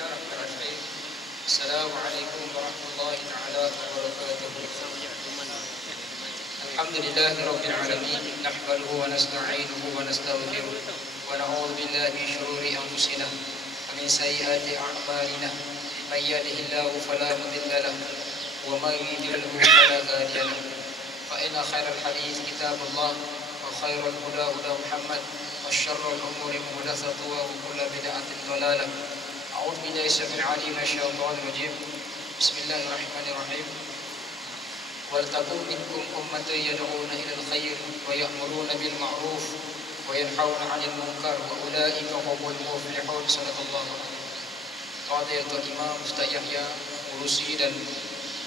السلام عليكم ورحمة الله تعالى وبركاته. الحمد لله رب العالمين، نحمده ونستعينه ونستغفره ونعوذ بالله من شرور أنفسنا ومن سيئات أعمالنا، من يهده الله فلا مضل له ومن يضلل فلا هادي له، فإن خير الحديث كتاب الله وخير الهدى هدى محمد وشر الأمور محدثاتها وكل بدعة ضلالة. أعوذ بالله السميع العليم من الشيطان الرجيم. بسم الله الرحمن الرحيم. ولتكن منكم أمة يدعون إلى الخير ويأمرون بالمعروف وينهون عن المنكر وأولئك هم المفلحون. صدق الله. Fadilatul Imam Ustaz Yahya Urusi dan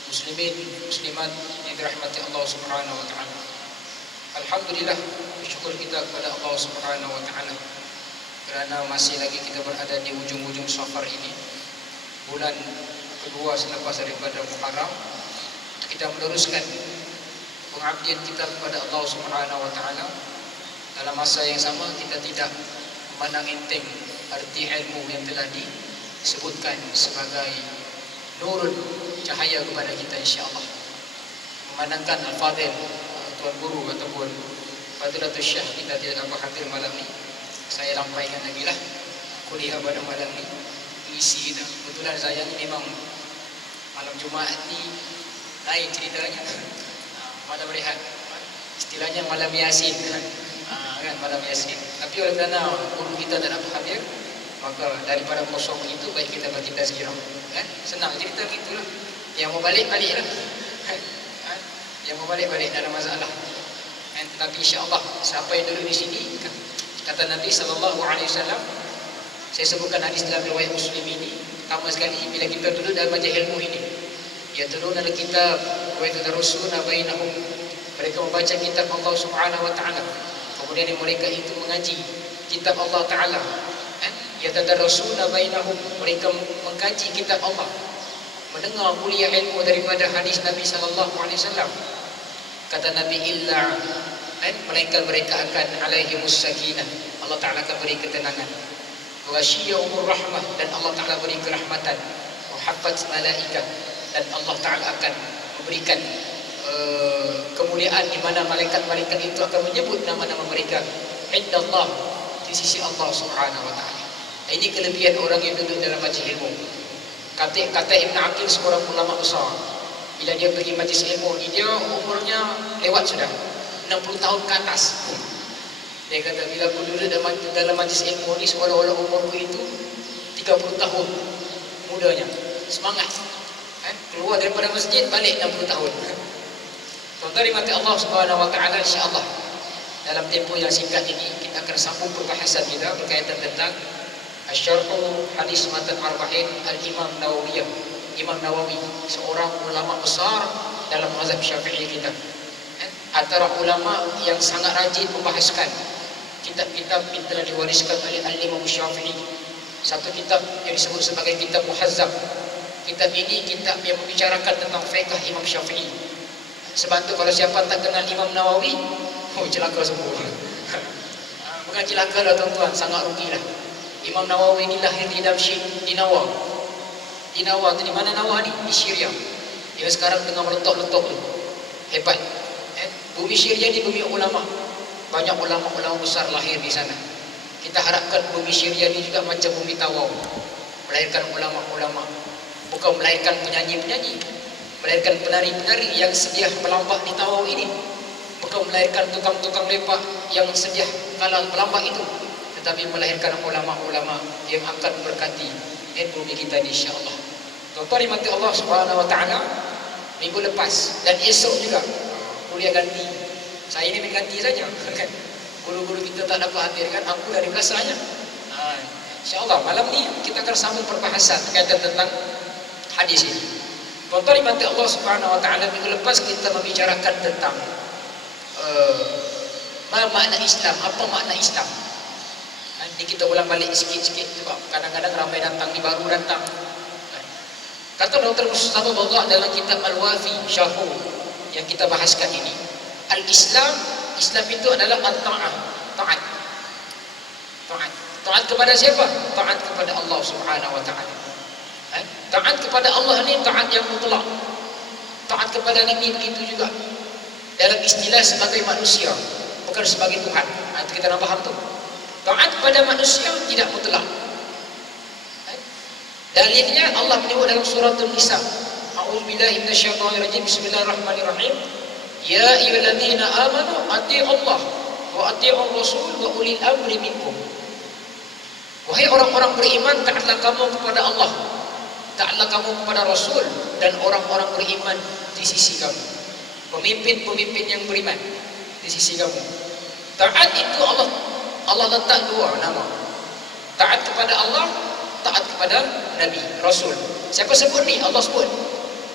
muslimin muslimat yang dirahmati Allah Subhanahu wa taala. Alhamdulillah, bersyukur kita kepada Allah Subhanahu wa taala kerana masih lagi kita berada di ujung-ujung Safar ini, bulan kedua selepas daripada Muharram. Kita meneruskan pengabdian kita kepada Allah Subhanahu wa taala. Dalam masa yang sama kita tidak memandang enteng arti ilmu yang telah disebutkan sebagai nurun, cahaya kepada kita insya-Allah. Memandangkan al-fadil tuan guru ataupun Fadilatul Syekh kita tidak dapat hadir malam ini, saya sampaikan lagi lah kuliah pada malam ini isi kita. Kebetulan saya ni memang malam Jumaat ni lain ceritanya, malam rehat, istilahnya malam Yasin kan, malam Yasin. Tapi oleh kerana guru kita tak dapat hadir, maka daripada kosong itu baik kita berkita sekiranya kan? Senang cerita gitulah. Yang mau balik baliklah, yang mau balik balik, tak ada masalah kan? Tetapi insya-Allah siapa yang duduk di sini, kata Nabi SAW, saya sebutkan hadis dalam riwayat Muslim ini. Pertama sekali bila kita duduk dalam majlis ilmu ini, yatluna al-kitab wa yatadarusuna bainahum, mereka membaca kitab Allah Subhanahu wa taala, kemudian mereka itu mengaji kitab Allah taala. Yatadarusuna bainahum, mereka mengkaji kitab Allah, mendengar kuliah ilmu daripada hadis Nabi sallallahu alaihi wasallam. Kata Nabi, illa melainkan mereka akan alaihimus sakinah, Allah taala akan beri ketenangan, wa ghasyiyahumur rahmah, dan Allah taala beri kerahmatan, wa haffat malaikah, dan Allah taala akan memberikan kemuliaan di mana malaikat-malaikat itu akan menyebut nama-nama mereka indallah, di sisi Allah Subhanahu wa taala. Ini kelebihan orang yang duduk dalam majlis ilmu. Kata Ibn Aqil, seorang ulama besar, bila dia pergi majlis ilmu ni, dia umurnya lewat sudah 60 tahun ke atas. Dia kata, bila aku duduk dalam majlis ilmu ni, seolah-olah umurku itu 30 tahun mudanya, semangat keluar daripada masjid balik 60 tahun. Tuan-tuan dimati Allah Subhanahu wa taala, insya-Allah dalam tempoh yang singkat ini kita akan sambung perbahasan kita berkaitan tentang Asyarhu Hadis Matan Arba'in Al-Imam Nawawiyah. Imam Nawawi, seorang ulama besar dalam mazhab Syafi'i kita, antara ulama yang sangat rajin membahaskan kitab-kitab yang telah diwariskan oleh Al-Imam Syafi'i. Satu kitab yang disebut sebagai kitab Muhazzab. Kitab ini kitab yang membicarakan tentang fiqh Imam Syafi'i. Sebab tu kalau siapa tak kenal Imam Nawawi, celaka semua. Bukan celaka lah tuan-tuan, sangat rugilah. Imam Nawawi ini lahir di Damsyik, di Nawa. Di Nawa tu, di mana Nawa ni? Di Syria. Dia sekarang tengah meletup-letup tu. Hebat. Bumi Syria ni bumi ulama. Banyak ulama-ulama besar lahir di sana. Kita harapkan bumi Syria ni juga macam bumi Tawau, melahirkan ulama-ulama. Bukan melahirkan penyanyi-penyanyi, melahirkan penari-penari yang sedia melambak di Tawau ini. Bukan melahirkan tukang-tukang lepak yang sedia kalah melambak itu, tetapi melahirkan ulama-ulama yang akan berkati bumi kita ni, insya-Allah. Tuan-tuan dimati Allah Subhanahu wa taala, minggu lepas dan esok juga kuliah ganti. Saya ini mengganti saja kan. Guru-guru kita tak dapat hadir kan, aku dari biasanya. Insya-Allah malam ni kita akan sambung perbahasan berkaitan tentang hadis ini. Tuan-tuan dimati Allah Subhanahu wa taala, minggu lepas kita membicarakan tentang makna Islam, apa makna Islam. Nanti kita ulang balik sikit-sikit sebab kadang-kadang ramai datang ni baru datang. Kata Dr. Mustafa Bagha dalam kitab Al-Wafi Syarhu yang kita bahaskan ini, Al-Islam, Islam itu adalah at-ta'ah, taat kepada siapa? Taat kepada Allah Subhanahu wa taala. Taat kepada Allah ni taat yang mutlak. Taat kepada Nabi begitu juga. Dalam istilah sebagai manusia, bukan sebagai Tuhan. Itu kita nak faham tu. Taat kepada manusia tidak mutlak. Dalilnya Allah menyebut dalam surah An-Nisa. A'udzubillahi minasyaitonirrajim. Bismillahirrahmanirrahim. Ya ayyuhalladzina amanu atti'ullaha wa atti'ur rasul wa ulil amri minkum. Wahai orang-orang beriman, taatlah kamu kepada Allah, taatlah kamu kepada Rasul dan orang-orang beriman di sisi kamu. Pemimpin-pemimpin yang beriman di sisi kamu. Taat itu Allah letak dua nama. Taat kepada Allah, taat kepada Nabi, Rasul. Siapa sebut ni? Allah sebut.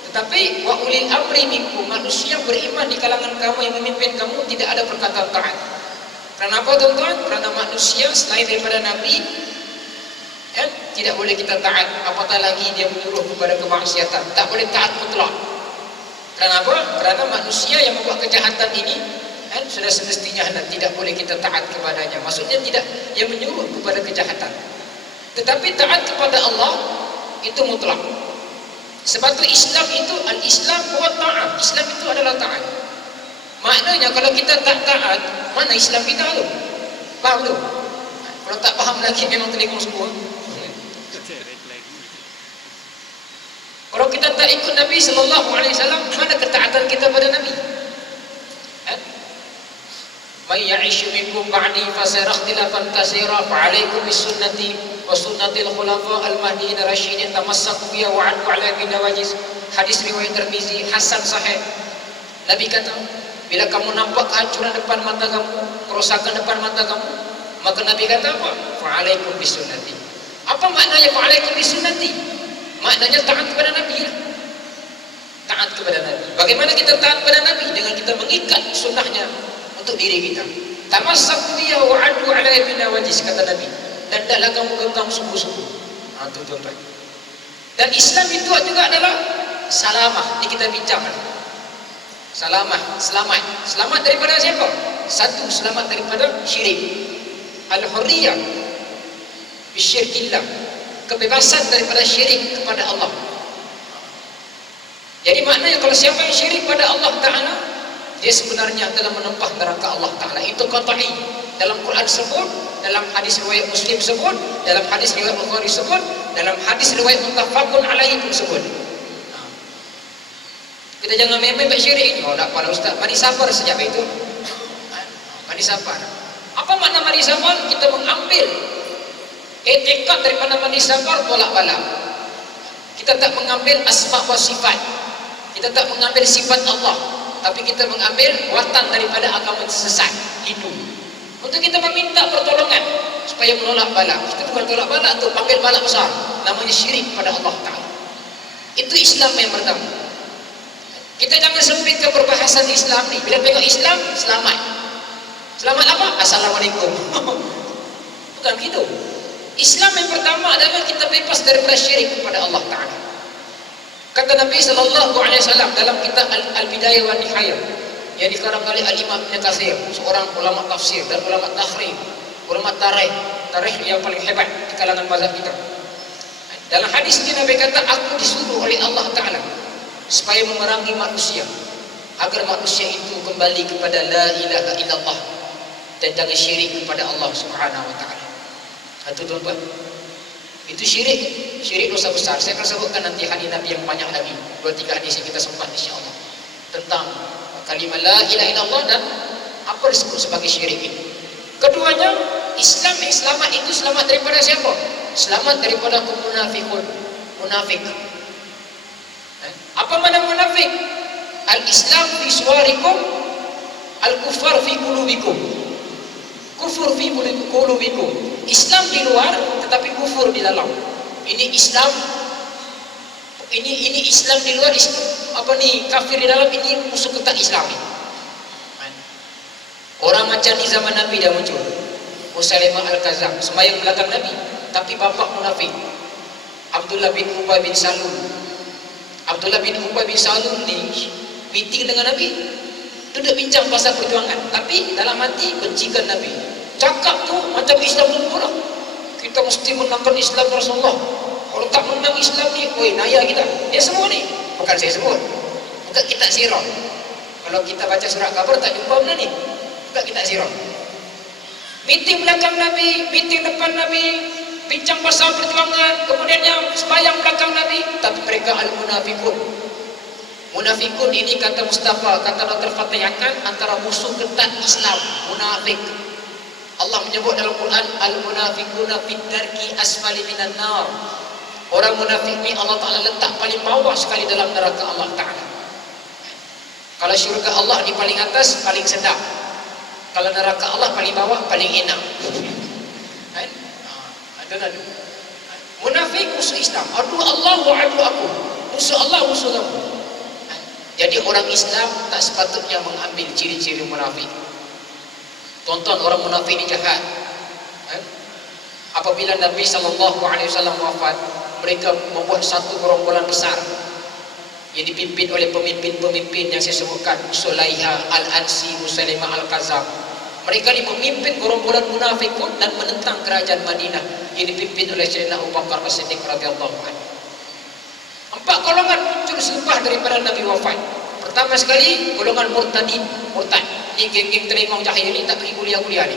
Tetapi wa ulil amri minkum, manusia yang beriman di kalangan kamu yang memimpin kamu tidak ada perkataan taat. Kenapa tuan-tuan? Kerana manusia selain daripada Nabi tidak boleh kita taat, apatah lagi dia menyuruh kepada kemaksiatan. Tak boleh taat mutlak. Kenapa? Kerana manusia yang membuat kejahatan ini sudah semestinya tidak boleh kita taat kepadanya. Maksudnya tidak yang menyuruh kepada kejahatan. Tetapi taat kepada Allah itu mutlak. Sebab itu Islam itu al-Islam huwa ta'at. Islam itu adalah taat. Maknanya kalau kita tak taat, mana Islam kita tu? Faham tu? Kalau tak faham lagi memang telinga semua. Kalau kita tak ikut Nabi sallallahu alaihi wasallam, mana ketaatan kita pada Nabi? May ya'ish minkum ba'di fasayara ikhtilafan katsira fa 'alaikum bisunnati wa sunnatil khulafa al-mahdiyyin rasyidin tamassaku biha wa 'addu 'ala bin nawajiz. Hadis riwayat Tirmizi, hasan sahih. Nabi kata, bila kamu nampak kehancuran depan mata kamu, kerosakan depan mata kamu, maka Nabi kata apa? Fa 'alaikum bisunnati. Apa maknanya fa 'alaikum bisunnati? Maknanya taat kepada Nabi lah. Taat kepada Nabi. Bagaimana kita taat kepada Nabi? Dengan kita mengikat sunnahnya untuk diri kita. Tamassaku biha wa 'addu 'ala bin nawajiz, kata Nabi. Dan hendaklah kamu genggam sungguh-sungguh. Itu tuan-tuan. Dan Islam itu juga adalah salamah. Ini kita bincang. Salamah, selamat. Selamat daripada siapa? Satu, selamat daripada syirik. Al-hurriyah bisyirkillah. Kebebasan daripada syirik kepada Allah. Jadi maknanya kalau siapa yang syirik pada Allah Ta'ala, dia sebenarnya telah menempah neraka Allah Ta'ala. Itu qat'i. Dalam Quran sebut, dalam hadis riwayat Muslim sebut, dalam hadis riwayat Bukhari sebut, dalam hadis riwayat muttafaqun alaihi pun sebut. Kita jangan main-main buat syirik. Oh tak apa Ustaz, mari sabar sejak itu. Mari sabar. Apa makna mari sabar? Kita mengambil etikat daripada mani sabar tolak balak. Kita tak mengambil asma wa sifat. Kita tak mengambil sifat Allah, tapi kita mengambil watan daripada agama sesat Hindu. Untuk kita meminta pertolongan supaya menolak balak. Kita bukan tolak balak tu, panggil balak besar. Namanya syirik pada Allah Ta'ala. Itu Islam yang pertama. Kita jangan sempit ke perbahasan Islam ni. Bila tengok Islam, selamat. Selamat apa? Assalamualaikum. Bukan begitu. Islam yang pertama adalah kita bebas daripada syirik kepada Allah Ta'ala. Kata Nabi SAW dalam kitab Al-Bidayah wa Nihayah yang dikarang oleh Al-Imam Ibn Katsir, seorang ulama tafsir dan ulama takhrij, ulama tarikh yang paling hebat di kalangan mazhab kita. Dalam hadis ini Nabi kata, aku disuruh oleh Allah Ta'ala supaya memerangi manusia agar manusia itu kembali kepada la ilaha illallah dan jangan syirik kepada Allah Subhanahu wa Ta'ala. Itu tuan-tuan, itu syirik dosa besar. Saya akan sebutkan nanti hadis Nabi yang banyak lagi, 2-3 hadis yang kita sempat insya-Allah tentang kalimah la ilaha illallah dan apa disebut sebagai syirik ini. Keduanya, Islam yang selamat itu selamat daripada siapa? Selamat daripada munafikun, munafik. Apa makna munafik? Al-Islam fi suwarikum, al-kufar fi qulubikum. Kufur fi qulubikum. Islam di luar tetapi kufur di dalam. Ini Islam, ini Islam di luar, apa ni, kafir di dalam. Ini musuh ketat Islam. Orang macam ni zaman Nabi dah muncul. Musailimah Al-Kadzdzab sembahyang belakang Nabi, tapi bapak munafik. Abdullah bin Ubay bin Salul. Abdullah bin Ubay bin Salul ni meeting dengan Nabi, duduk bincang pasal perjuangan, tapi dalam hati bencikan Nabi. Cakap tu macam Islam semua lah. Kita mesti menangkan Islam Rasulullah. Orang tak menang Islam ni, oi naya kita. Dia semua ni. Bukan saya sebut. Bukan kitab sirah. Kalau kita baca surah Kabar tak jumpa benda ni. Bukan kitab sirah. Meeting belakang Nabi, meeting depan Nabi, bincang pasal perjuangan, kemudiannya sembahyang belakang Nabi, tapi mereka al-munafiqun. Munafikun ini kata Mustafa, kata Dr. Fatayakan, antara musuh ketat Islam, munafik. Allah menyebut dalam Quran, al-munafiquna fid darki asfali minan nar. Orang munafik ni Allah Ta'ala letak paling bawah sekali dalam neraka Allah Ta'ala. Kalau syurga Allah di paling atas, paling sedap. Kalau neraka Allah paling bawah, paling enak. Kan? Ada. Munafik musuh Islam. Adu Allah wa adu aku. Musuh Allah, musuh kamu. Jadi orang Islam tak sepatutnya mengambil ciri-ciri munafik. Tonton orang munafik ini jahat. Apabila Nabi SAW wafat, mereka membuat satu gerombolan besar yang dipimpin oleh pemimpin-pemimpin yang saya sebutkan, Sulaiha, Al-Ansi, Musailimah Al-Kazam. Mereka ini memimpin gerombolan munafikun dan menentang kerajaan Madinah yang dipimpin oleh Sayyidina Abu Bakar As-Siddiq radhiyallahu anhu. 4 golongan muncul selepas daripada Nabi wafat. Pertama sekali, golongan murtadin, murtad. Ini geng-geng telengong cahaya ni tak pergi kuliah-kuliah ni.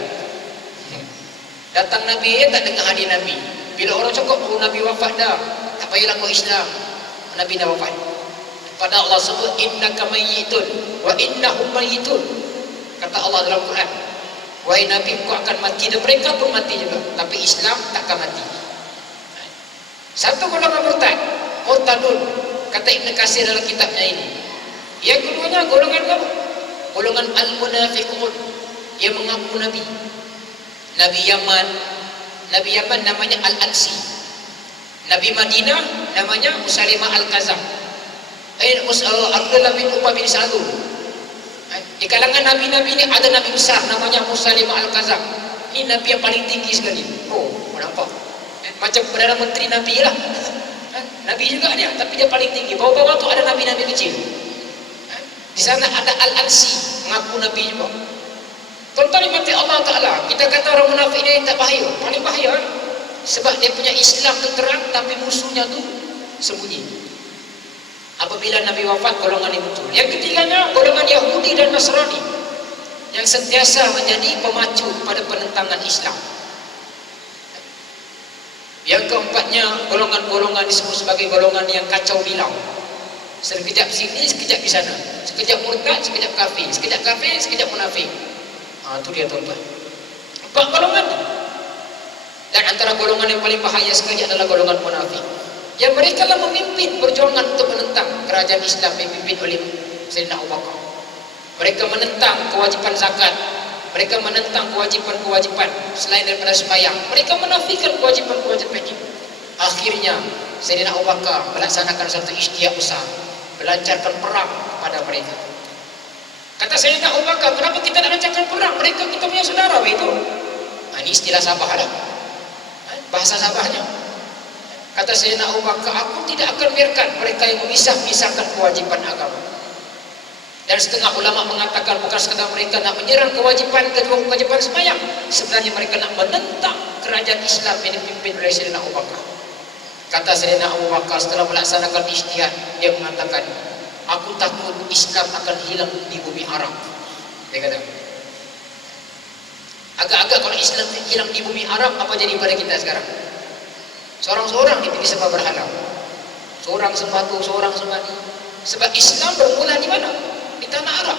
Datang Nabi, tak dengar hadis Nabi. Bila orang cakap, oh Nabi wafat dah, tak payahlah kau Islam. Nabi dah wafat. Pada Allah sebut, innaka mayyitun wa innahum mayyitun. Kata Allah dalam Quran, wahai Nabi, kau akan mati dan mereka pun mati juga. Tapi Islam takkan mati. Satu golongan murtad, murtadun, kata Ibn Katsir dalam kitabnya ini. Yang keduanya golongan apa? Golongan al-munafiqun, yang mengaku Nabi. Nabi Yaman namanya Al-Ansi. Nabi Madinah namanya Musailimah Al-Kazam. Abdullah bin Ubay bin Salul. Di kalangan nabi-nabi ini ada nabi besar namanya Musailimah Al-Kazam. Ini nabi yang paling tinggi sekali. Oh, nampak? Macam Perdana Menteri Nabi lah. Nabi juga dia, tapi dia paling tinggi. Bawah-bawah tu ada nabi-nabi kecil. Di sana ada Al-Ansi, mengaku Nabi juga. Tuan-tuan dimati Allah Ta'ala, kita kata orang munafik ni tak bahaya. Paling bahaya. Sebab dia punya Islam tu terang, tapi musuhnya tu sembunyi. Apabila Nabi wafat, golongan ini muncul. Yang ketiganya, golongan Yahudi dan Nasrani, yang sentiasa menjadi pemacu pada penentangan Islam. Yang keempatnya, golongan-golongan disebut sebagai golongan yang kacau bilau. Sekejap sini, sekejap di sana. Sekejap murtad, sekejap kafir. Sekejap kafir, sekejap munafik. Itu dia tuan-tuan. 4 golongan. Dan antara golongan yang paling bahaya sekali adalah golongan munafik. Yang mereka lah memimpin perjuangan untuk menentang kerajaan Islam yang dipimpin oleh Sayyidina Abu Bakar. Mereka menentang kewajipan zakat. Mereka menentang kewajipan-kewajipan selain daripada sembahyang. Mereka menafikan kewajipan-kewajipan itu. Akhirnya Sayyidina Abu Bakar melaksanakan satu isytihat besar, melancarkan perang pada mereka. Kata Sayyidina Abu Bakar, kenapa kita nak lancarkan perang? Mereka kita punya saudara itu. Ini istilah Sabah lah. Bahasa Sabahnya. Kata Sayyidina Abu Bakar, aku tidak akan biarkan mereka yang memisah-misahkan kewajipan agama. Dan setengah ulama mengatakan bukan sekadar mereka nak menyerang kewajipan sembahyang, sebenarnya mereka nak menentang kerajaan Islam yang dipimpin oleh Sayyidina Abu Bakar. Kata Sayyidina Abu Bakar setelah melaksanakan ijtihad, dia mengatakan, aku takut Islam akan hilang di bumi Arab. Dia kata, agak-agak kalau Islam hilang di bumi Arab, apa jadi pada kita sekarang? Seorang-seorang dipilih sembah berhala, seorang sembah tu, seorang sembah ni. Sebab Islam bermula di mana? Di tanah Arab.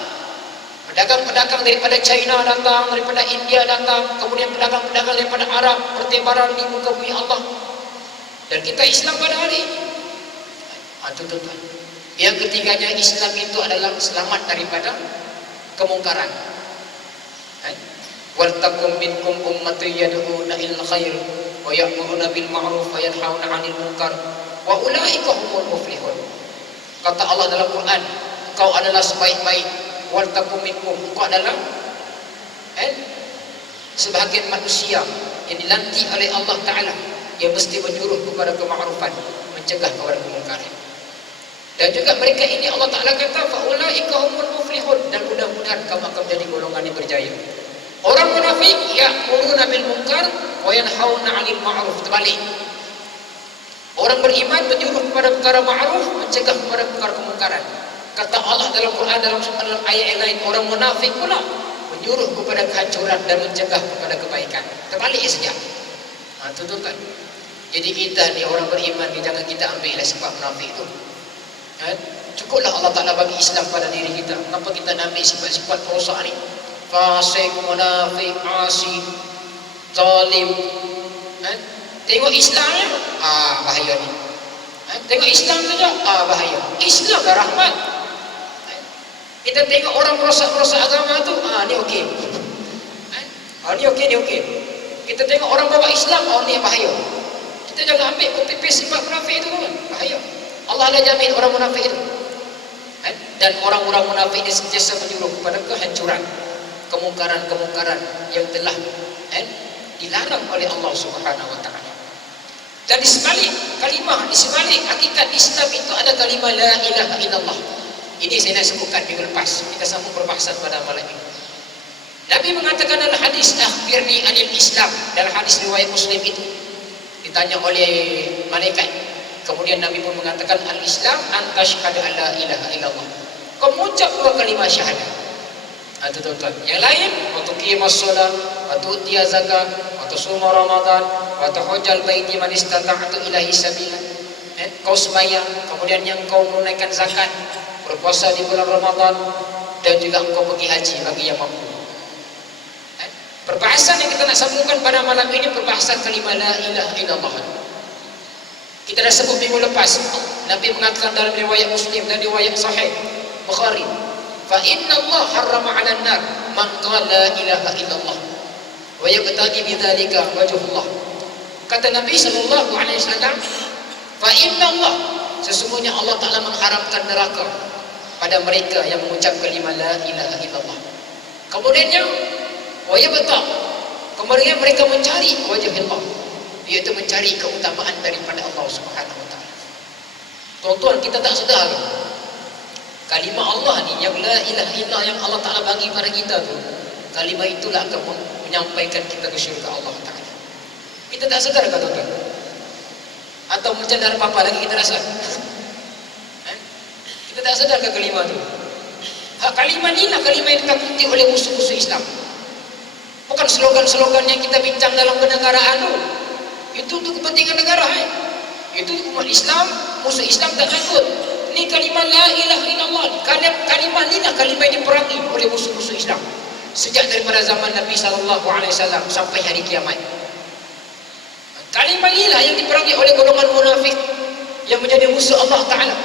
Pedagang-pedagang daripada China datang, daripada India datang, kemudian pedagang-pedagang daripada Arab bertebaran di muka bumi Allah. Dan kita Islam pada hari ini. Itu tuan-tuan. Yang ketiganya, Islam itu adalah selamat daripada kemungkaran. Waltakum minkum ummatun yad'una ilal khair wa ya'muruna bil ma'ruf wa yanhauna 'anil munkar wa ulaika humul muflihun. Kata Allah dalam Quran, kau adalah sebaik-baik, waltakum minkum, kau adalah sebahagian manusia yang dilantik oleh Allah Ta'ala, yang mesti menyuruh kepada kema'rufan, mencegah kepada kemungkaran. Dan juga mereka ini Allah Ta'ala kata fa'ulaika humul muflihun, dan mudah-mudahan kamu akan menjadi golongan yang berjaya. Orang munafik ya'muruna bil munkar wa yanhauna 'anil ma'ruf, terbalik. Orang beriman menyuruh kepada perkara ma'ruf, mencegah kepada perkara kemungkaran. Kata Allah dalam Quran dalam ayat yang lain, orang munafik pula menyuruh kepada kehancuran dan mencegah kepada kebaikan. Terbalik saja. Tuan-tuan. Jadi kita ni orang beriman ni, jangan kita ambillah sifat munafik itu. Cukuplah Allah Ta'ala bagi Islam pada diri kita. Kenapa kita nak ambil sifat-sifat perosak ni? Fasik, munafik, asi, zalim. Tengok Islamnya, bahaya ni. Tengok Islam saja, bahaya. Islam dah rahmat. Kita tengok orang merosak-merosak agama tu, ni okey. Ni okey, ni okey. Kita tengok orang bawa Islam, ni bahaya. Kita jangan ambil copy paste sifat munafik itu kan, bahaya. Allah dah jamin orang munafik itu. Dan orang-orang munafik ini sentiasa menyuruh kepada kehancuran, kemungkaran-kemungkaran yang telah dilarang oleh Allah Subhanahu wa taala. Dan di sebalik kalimah, di sebalik hakikat Islam itu ada kalimah la ilaha illallah. Ini saya nak sebutkan minggu lepas. Kita sambung perbahasan pada malam ini. Nabi mengatakan dalam hadis akhbirni anil Islam, dalam hadis riwayat Muslim itu ditanya oleh malaikat. Kemudian Nabi pun mengatakan al-Islam antashhadu an la ilaha illallah. Kau mengucap dua kalimah syahadat. Tuan-tuan. Yang lain, wa tuqimus shalah, wa tu'tiya zakat, wa tusuma Ramadan, wa tahujjal baiti man istata'tu ilaihi sabila. Kau sembahyang, kemudian yang kau menunaikan zakat, berpuasa di bulan Ramadan, dan juga engkau pergi haji bagi yang mampu. Perbahasan yang kita nak sambungkan pada malam ini perbahasan kalimah la ilaha illallah. Kita dah sebut minggu lepas, Nabi mengatakan dalam riwayat Muslim dan riwayat Sahih Bukhari, fa inna Allah harrama 'alan nar man qala la ilaha illallah wa yabtaghi bidzalika wajhullah. Kata Nabi sallallahu alaihi wasallam, fa inna Allah, sesungguhnya Allah Taala mengharamkan neraka pada mereka yang mengucap kalimah la ilaha illallah. Kemudiannya wa yabtaghi, kemudian mereka mencari wajah Allah, iaitu mencari keutamaan daripada Allah Subhanahu wa taala. Tuan-tuan, kita tak sedar kalimah Allah ni yang la ilaha illallah yang Allah Taala bagi pada kita tu, kalimah itulah akan menyampaikan kita ke syurga Allah Taala. Kita tak sedar ke tuan-tuan? Atau macam dah apa-apa lagi kita rasa? Kita tak sedar ke kalimah tu? Kalimah ni lah kalimah yang ditakuti oleh musuh-musuh Islam. Bukan slogan-slogan yang kita bincang dalam kenegaraan tu. Itu untuk kepentingan negara. Itu umat Islam, musuh Islam tak takut. Ini kalimah la ilaha illallah. Kalimah ni lah kalimah yang diperangi oleh musuh-musuh Islam sejak daripada zaman Nabi SAW sampai hari kiamat. Kalimah ni lah yang diperangi oleh golongan munafik yang menjadi musuh Allah Ta'ala.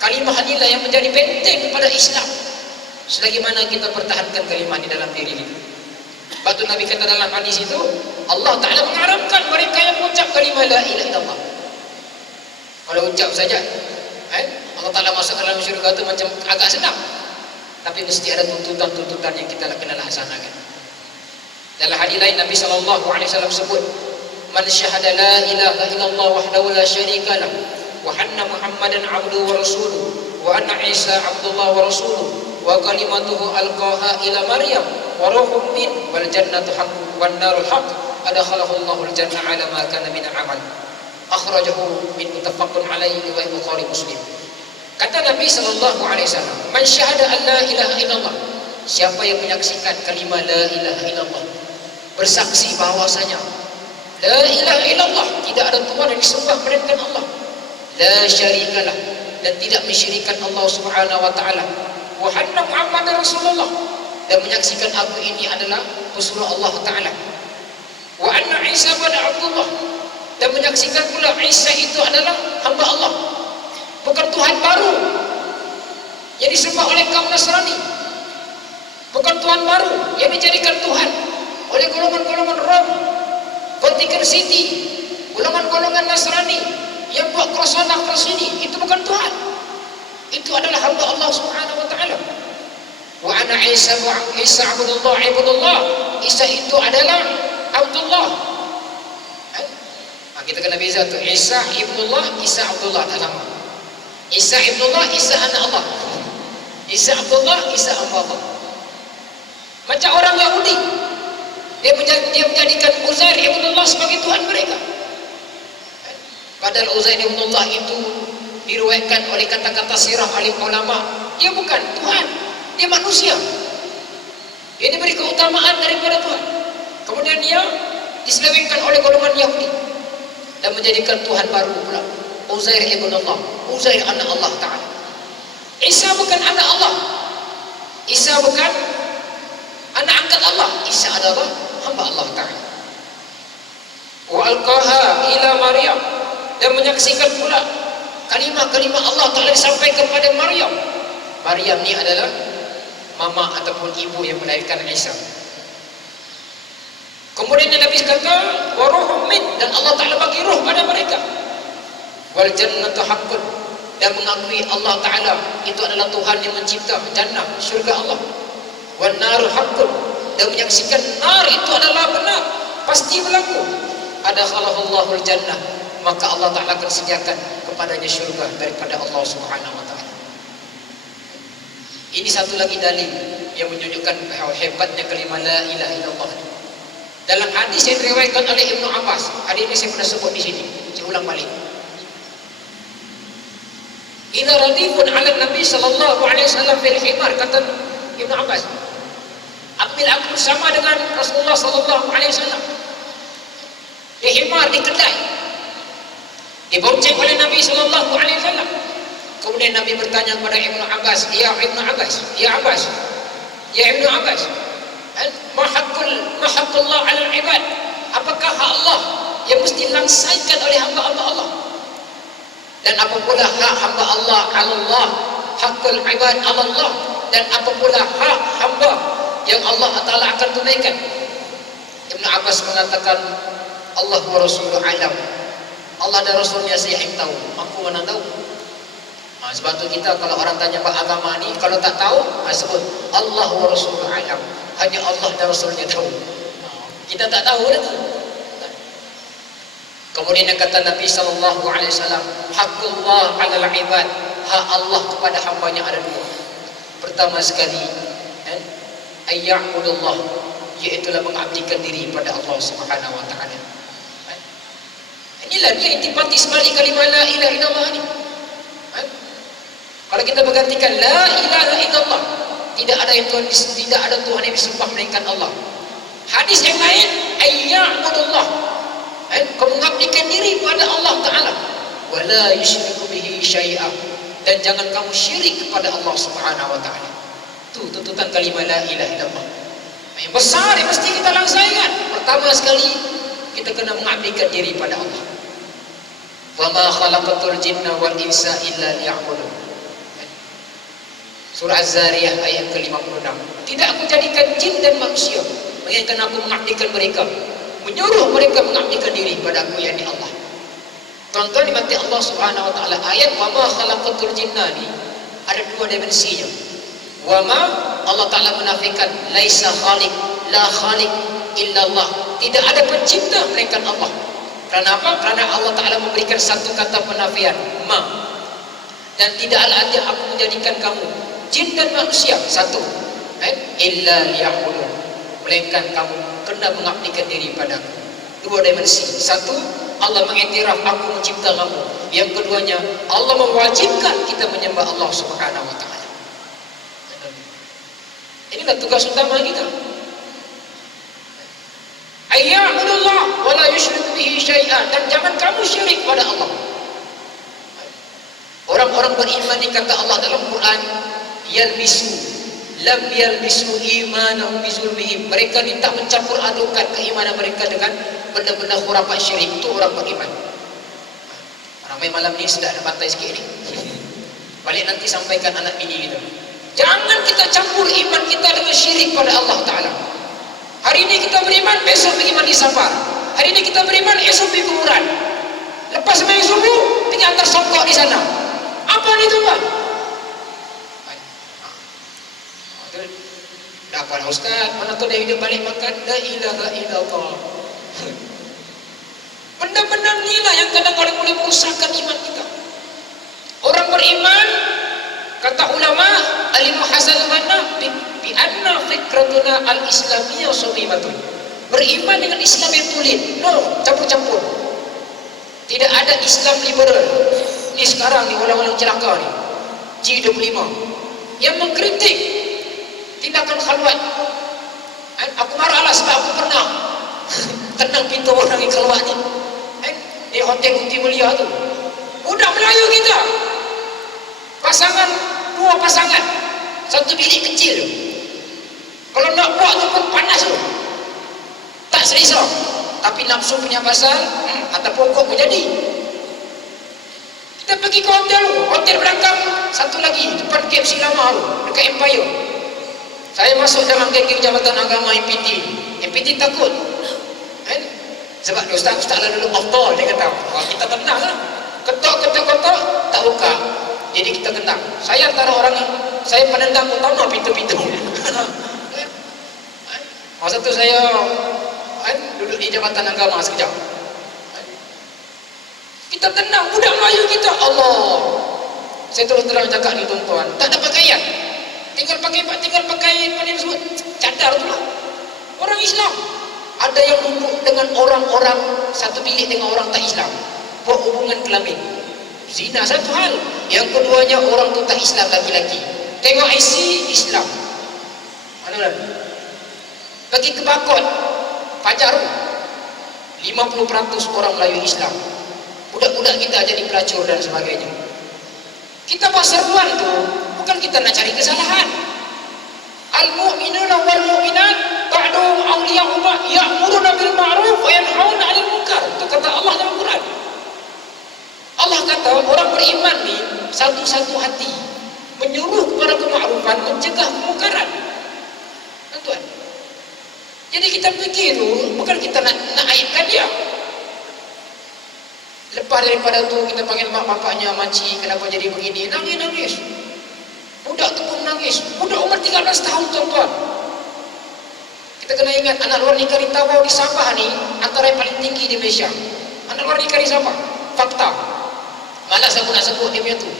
Kalimah ni lah yang menjadi benteng kepada Islam selagi mana kita pertahankan kalimah ni dalam diri kita. Batu Nabi kata dalam hadis itu, Allah Ta'ala mengharamkan mereka yang mengucap kalimah la ilaha illallah. Kalau ucap saja, Allah Ta'ala masuk dalam syurga itu macam agak senang, tapi mesti ada tuntutan-tuntutan yang kita kena laksanakan. Dalam hadis lain Nabi SAW sebut, man syahada la ilaha illallah wahdahu la syarika lah, wa anna Muhammadan abduhu wa rasuluh, wa anna Isa abdullah wa rasuluh, wa kalimatuhu alqaha ila Maryam wa ruhum min wal jannatu haqq wan naru haqq adakhalahu Allahul jannah ala ma kana min amal. Akhrajahu min muttafaqun alaihi wa Bukhari Muslim. Kata Nabi sallallahu alaihi wasallam, man syahada an la ilaha illallah, siapa yang menyaksikan kalimah la ilaha illallah, bersaksi bahwasanya la ilaha illallah, tidak ada tuhan yang disembah melainkan Allah, la syarikalah, dan tidak mensyirikkan Allah Subhanahu wa taala, wa anna Muhammadar Rasulullah, dan menyaksikan aku ini adalah pesuruh Allah Ta'ala, wa anna Isa bin Abdullah, dan menyaksikan pula Isa itu adalah hamba Allah, bukan Tuhan baru yang disembah oleh kaum Nasrani, bukan Tuhan baru yang dijadikan Tuhan oleh golongan-golongan Rom, Vatican City, golongan-golongan Nasrani yang buat cross ini. Itu bukan Tuhan, itu adalah hamba Allah Subhanahu wa taala. Wa ana Isa Abdullah, Isa itu adalah Abdullah. Kita kena beza tu, Isa ibnullah, Isa Abdullah tak sama. Isa ibnullah, Isa anak Allah. Isa Abdullah, Isa hamba Allah. Macam orang Yahudi, dia menjadikan Uzair ibnullah sebagai Tuhan mereka. Padahal Uzair ibn Allah itu diriwayatkan oleh kata-kata sirah alim ulama, dia bukan Tuhan, dia manusia. Dia diberi keutamaan daripada Tuhan. Kemudian dia diselewengkan oleh golongan Yahudi dan menjadikan Tuhan baru pula. Uzair ibn Allah, Uzair anak Allah Ta'ala. Isa bukan anak Allah, Isa bukan anak angkat Allah, Isa adalah hamba Allah Ta'ala. Wa alqaha ila Maryam, dan menyaksikan pula kalimah-kalimah Allah Ta'ala disampaikan kepada Maryam. Maryam ni adalah mama ataupun ibu yang melahirkan Isa. Kemudian Nabi kata wa ruhum min, dan Allah Ta'ala bagi ruh pada mereka. Wal jannatu haqqun, dan mengakui Allah Ta'ala itu adalah Tuhan yang mencipta jannah, syurga Allah. Wan naru haqqun, dan menyaksikan nar itu adalah benar, pasti berlaku. Adakhalahullahu jannah, maka Allah Ta'ala akan sediakan kepadanya syurga daripada Allah Subhanahu wa Ta'ala. Ini satu lagi dalil yang menunjukkan hebatnya kalimah la ilaha illallah. Dalam hadis yang diriwayatkan oleh Ibnu Abbas, hadis ini saya pernah sebut di sini, saya ulang balik. Idza radifun 'ala Nabi sallallahu alaihi wasallam fil himar, kata Ibnu Abbas, apabila aku bersama dengan Rasulullah sallallahu alaihi wasallam di himar, di kedai, dibonceng oleh Nabi sallallahu alaihi wasallam. Kemudian Nabi bertanya kepada Ibnu Abbas, ya Ibnu Abbas, ya Abbas, ya Ibnu Abbas, ma haqqullah 'ala al-ibad, apakah hak Allah yang mesti dilaksanakan oleh hamba-hamba Allah? Dan apa pula hak hamba Allah 'ala Allah, haqqul ibad 'ala Allah, dan apa pula hak hamba yang Allah Ta'ala akan tunaikan? Ibnu Abbas mengatakan, Allah wa Rasuluhu a'lam, Allah dan Rasulnya saya yang tahu, aku mana tahu. Sebab tu kita kalau orang tanya agama ni, kalau tak tahu, sebut Allah wa Rasuluhu a'lam, hanya Allah dan Rasulnya tahu. Kita tak tahu dah tu. Kemudian yang kata Nabi sallallahu alaihi wasallam, haqqullah 'alal 'ibad, hak Allah kepada hambanya ada dua. Pertama sekali, ayya'budullah, iaitu mengabdikan diri pada Allah Subhanahu wa Ta'ala. Inilah dia intipati sebalik kalimah la ilaha illallah ni. Kalau kita bergantikan la ilaha illallah, tidak ada Tuhan yang disembah melainkan Allah. Hadis yang lain, ayya'budullah, kau mengabdikan diri pada Allah Ta'ala, wa la yusyriku bihi syai'a, dan jangan kamu syirik kepada Allah Subhanahu wa Ta'ala. Itu tuntutan kalimah la ilaha illallah yang besar yang mesti kita laksanakan. Pertama sekali, kita kena mengabdikan diri pada Allah. Wa ma khalaqatul jinna wal insa illa liya'budun. Surah Az-Zariyah ayat ke-56. Tidak aku jadikan jin dan manusia melainkan aku mengabdikan mereka, menyuruh mereka mengabdikan diri pada aku, yakni Allah. Tuan-tuan dimati Allah Subhanahu wa Ta'ala, ayat wa ma khalaqatul jinna ni ada dua dimensinya. Wa ma, Allah Ta'ala menafikan laisa khaliq, la khaliq illallah, tidak ada pencipta melainkan Allah. Kerana apa? Kerana Allah Ta'ala memberikan satu kata penafian, ma, dan tidaklah ada aku menjadikan kamu jin dan manusia satu, illa liya'budun, melainkan kamu kena mengabdikan diri padaku. Dua dimensi. Satu, Allah mengiktiraf aku mencipta kamu. Yang keduanya, Allah mewajibkan kita menyembah Allah Subhanahu wa Ta'ala. Inilah tugas utama kita. Ayya'budullah wa la yusyriku bihi syai'an, dan jangan kamu syirik pada Allah. Orang-orang beriman ini kata Allah dalam Quran, lam yalbisu imanahum bizulmihim, mereka ni tak mencampur adukan keimanan mereka dengan benda-benda khurafat syirik. Itu orang beriman. Ramai malam ni sedang ada pantai sikit ni. Balik nanti sampaikan anak bini kita, jangan kita campur iman kita dengan syirik pada Allah Ta'ala. Hari ini kita beriman, besok pergi mandi safar. Hari ini kita beriman, esok pergi kuburan. Lepas main subuh, pergi antar songkok di sana. Apa ni tuan? Dah apa Ustaz? Mana tu dia hidup balik makan la ilaha illallah. Benda-benda ni lah yang kadang-kadang boleh merusakkan iman kita. Orang beriman, kata ulama Al-Imam Hasan al-Banna, bi anna fikratuna al-islamiyah sabibatun, beriman dengan Islam yang tulen, no campur-campur. Tidak ada Islam liberal. Ini sekarang ni orang-orang celaka ni G25 yang mengkritik tindakan khalwat. Aku marahlah sebab aku pernah tenang pintu orang yang khalwat ni di hotel Bukti Mulia tu. Budak Melayu kita, dua pasangan, satu bilik kecil tu. Kalau nak buat tu pun panas tu, tak selesa. Tapi nafsu punya pasal, atau pokok pun jadi. Kita pergi ke hotel belakang, satu lagi depan KFC lama tu, dekat Empire. Saya masuk dalam geng-geng Jabatan Agama MPT. MPT takut, sebab ustaz lah dulu afdal, dia kata kita tenang lah, ketok tak buka, jadi kita tenang. Saya antara orang yang saya penendang utama pintu-pintu. Masa tu saya duduk di Jabatan Agama sekejap. Kita tenang, budak Melayu kita, Allah. Saya terus terang cakap ni tuan-tuan, tak ada pakaian, tinggal pakai apa ni disebut, cadar tu lah. Orang Islam ada yang duduk dengan orang-orang satu bilik dengan orang tak Islam, buat hubungan kelamin, zina satu hal. Yang keduanya orang tu tak Islam, laki-laki, tengok IC Islam. Mana lagi? Pergi ke Bakot, Fajar, 50% orang Melayu Islam. Budak-budak kita jadi pelacur dan sebagainya. Kita buat seruan tu bukan kita nak cari kesalahan. Al-mu'minuna wal mu'minat ba'duhum awliya'u ba'd ya'muruna bil ma'ruf wa yanhauna 'anil munkar. Itu kata Allah dalam Quran. Allah kata orang beriman ni satu-satu hati, menyuruh kepada kema'rufan, mencegah kemungkaran. Tuan. Jadi kita fikir tu bukan kita nak aibkan dia. Lepas daripada tu kita panggil mak bapaknya, makcik, kenapa jadi begini, nangis. Budak tu pun nangis. Budak umur 13 tahun tuan-tuan. Kita kena ingat anak luar nikah di Tawau di Sabah ni antara yang paling tinggi di Malaysia. Anak luar nikah di Sabah, fakta. Malas aku nak sebut dia punya tu.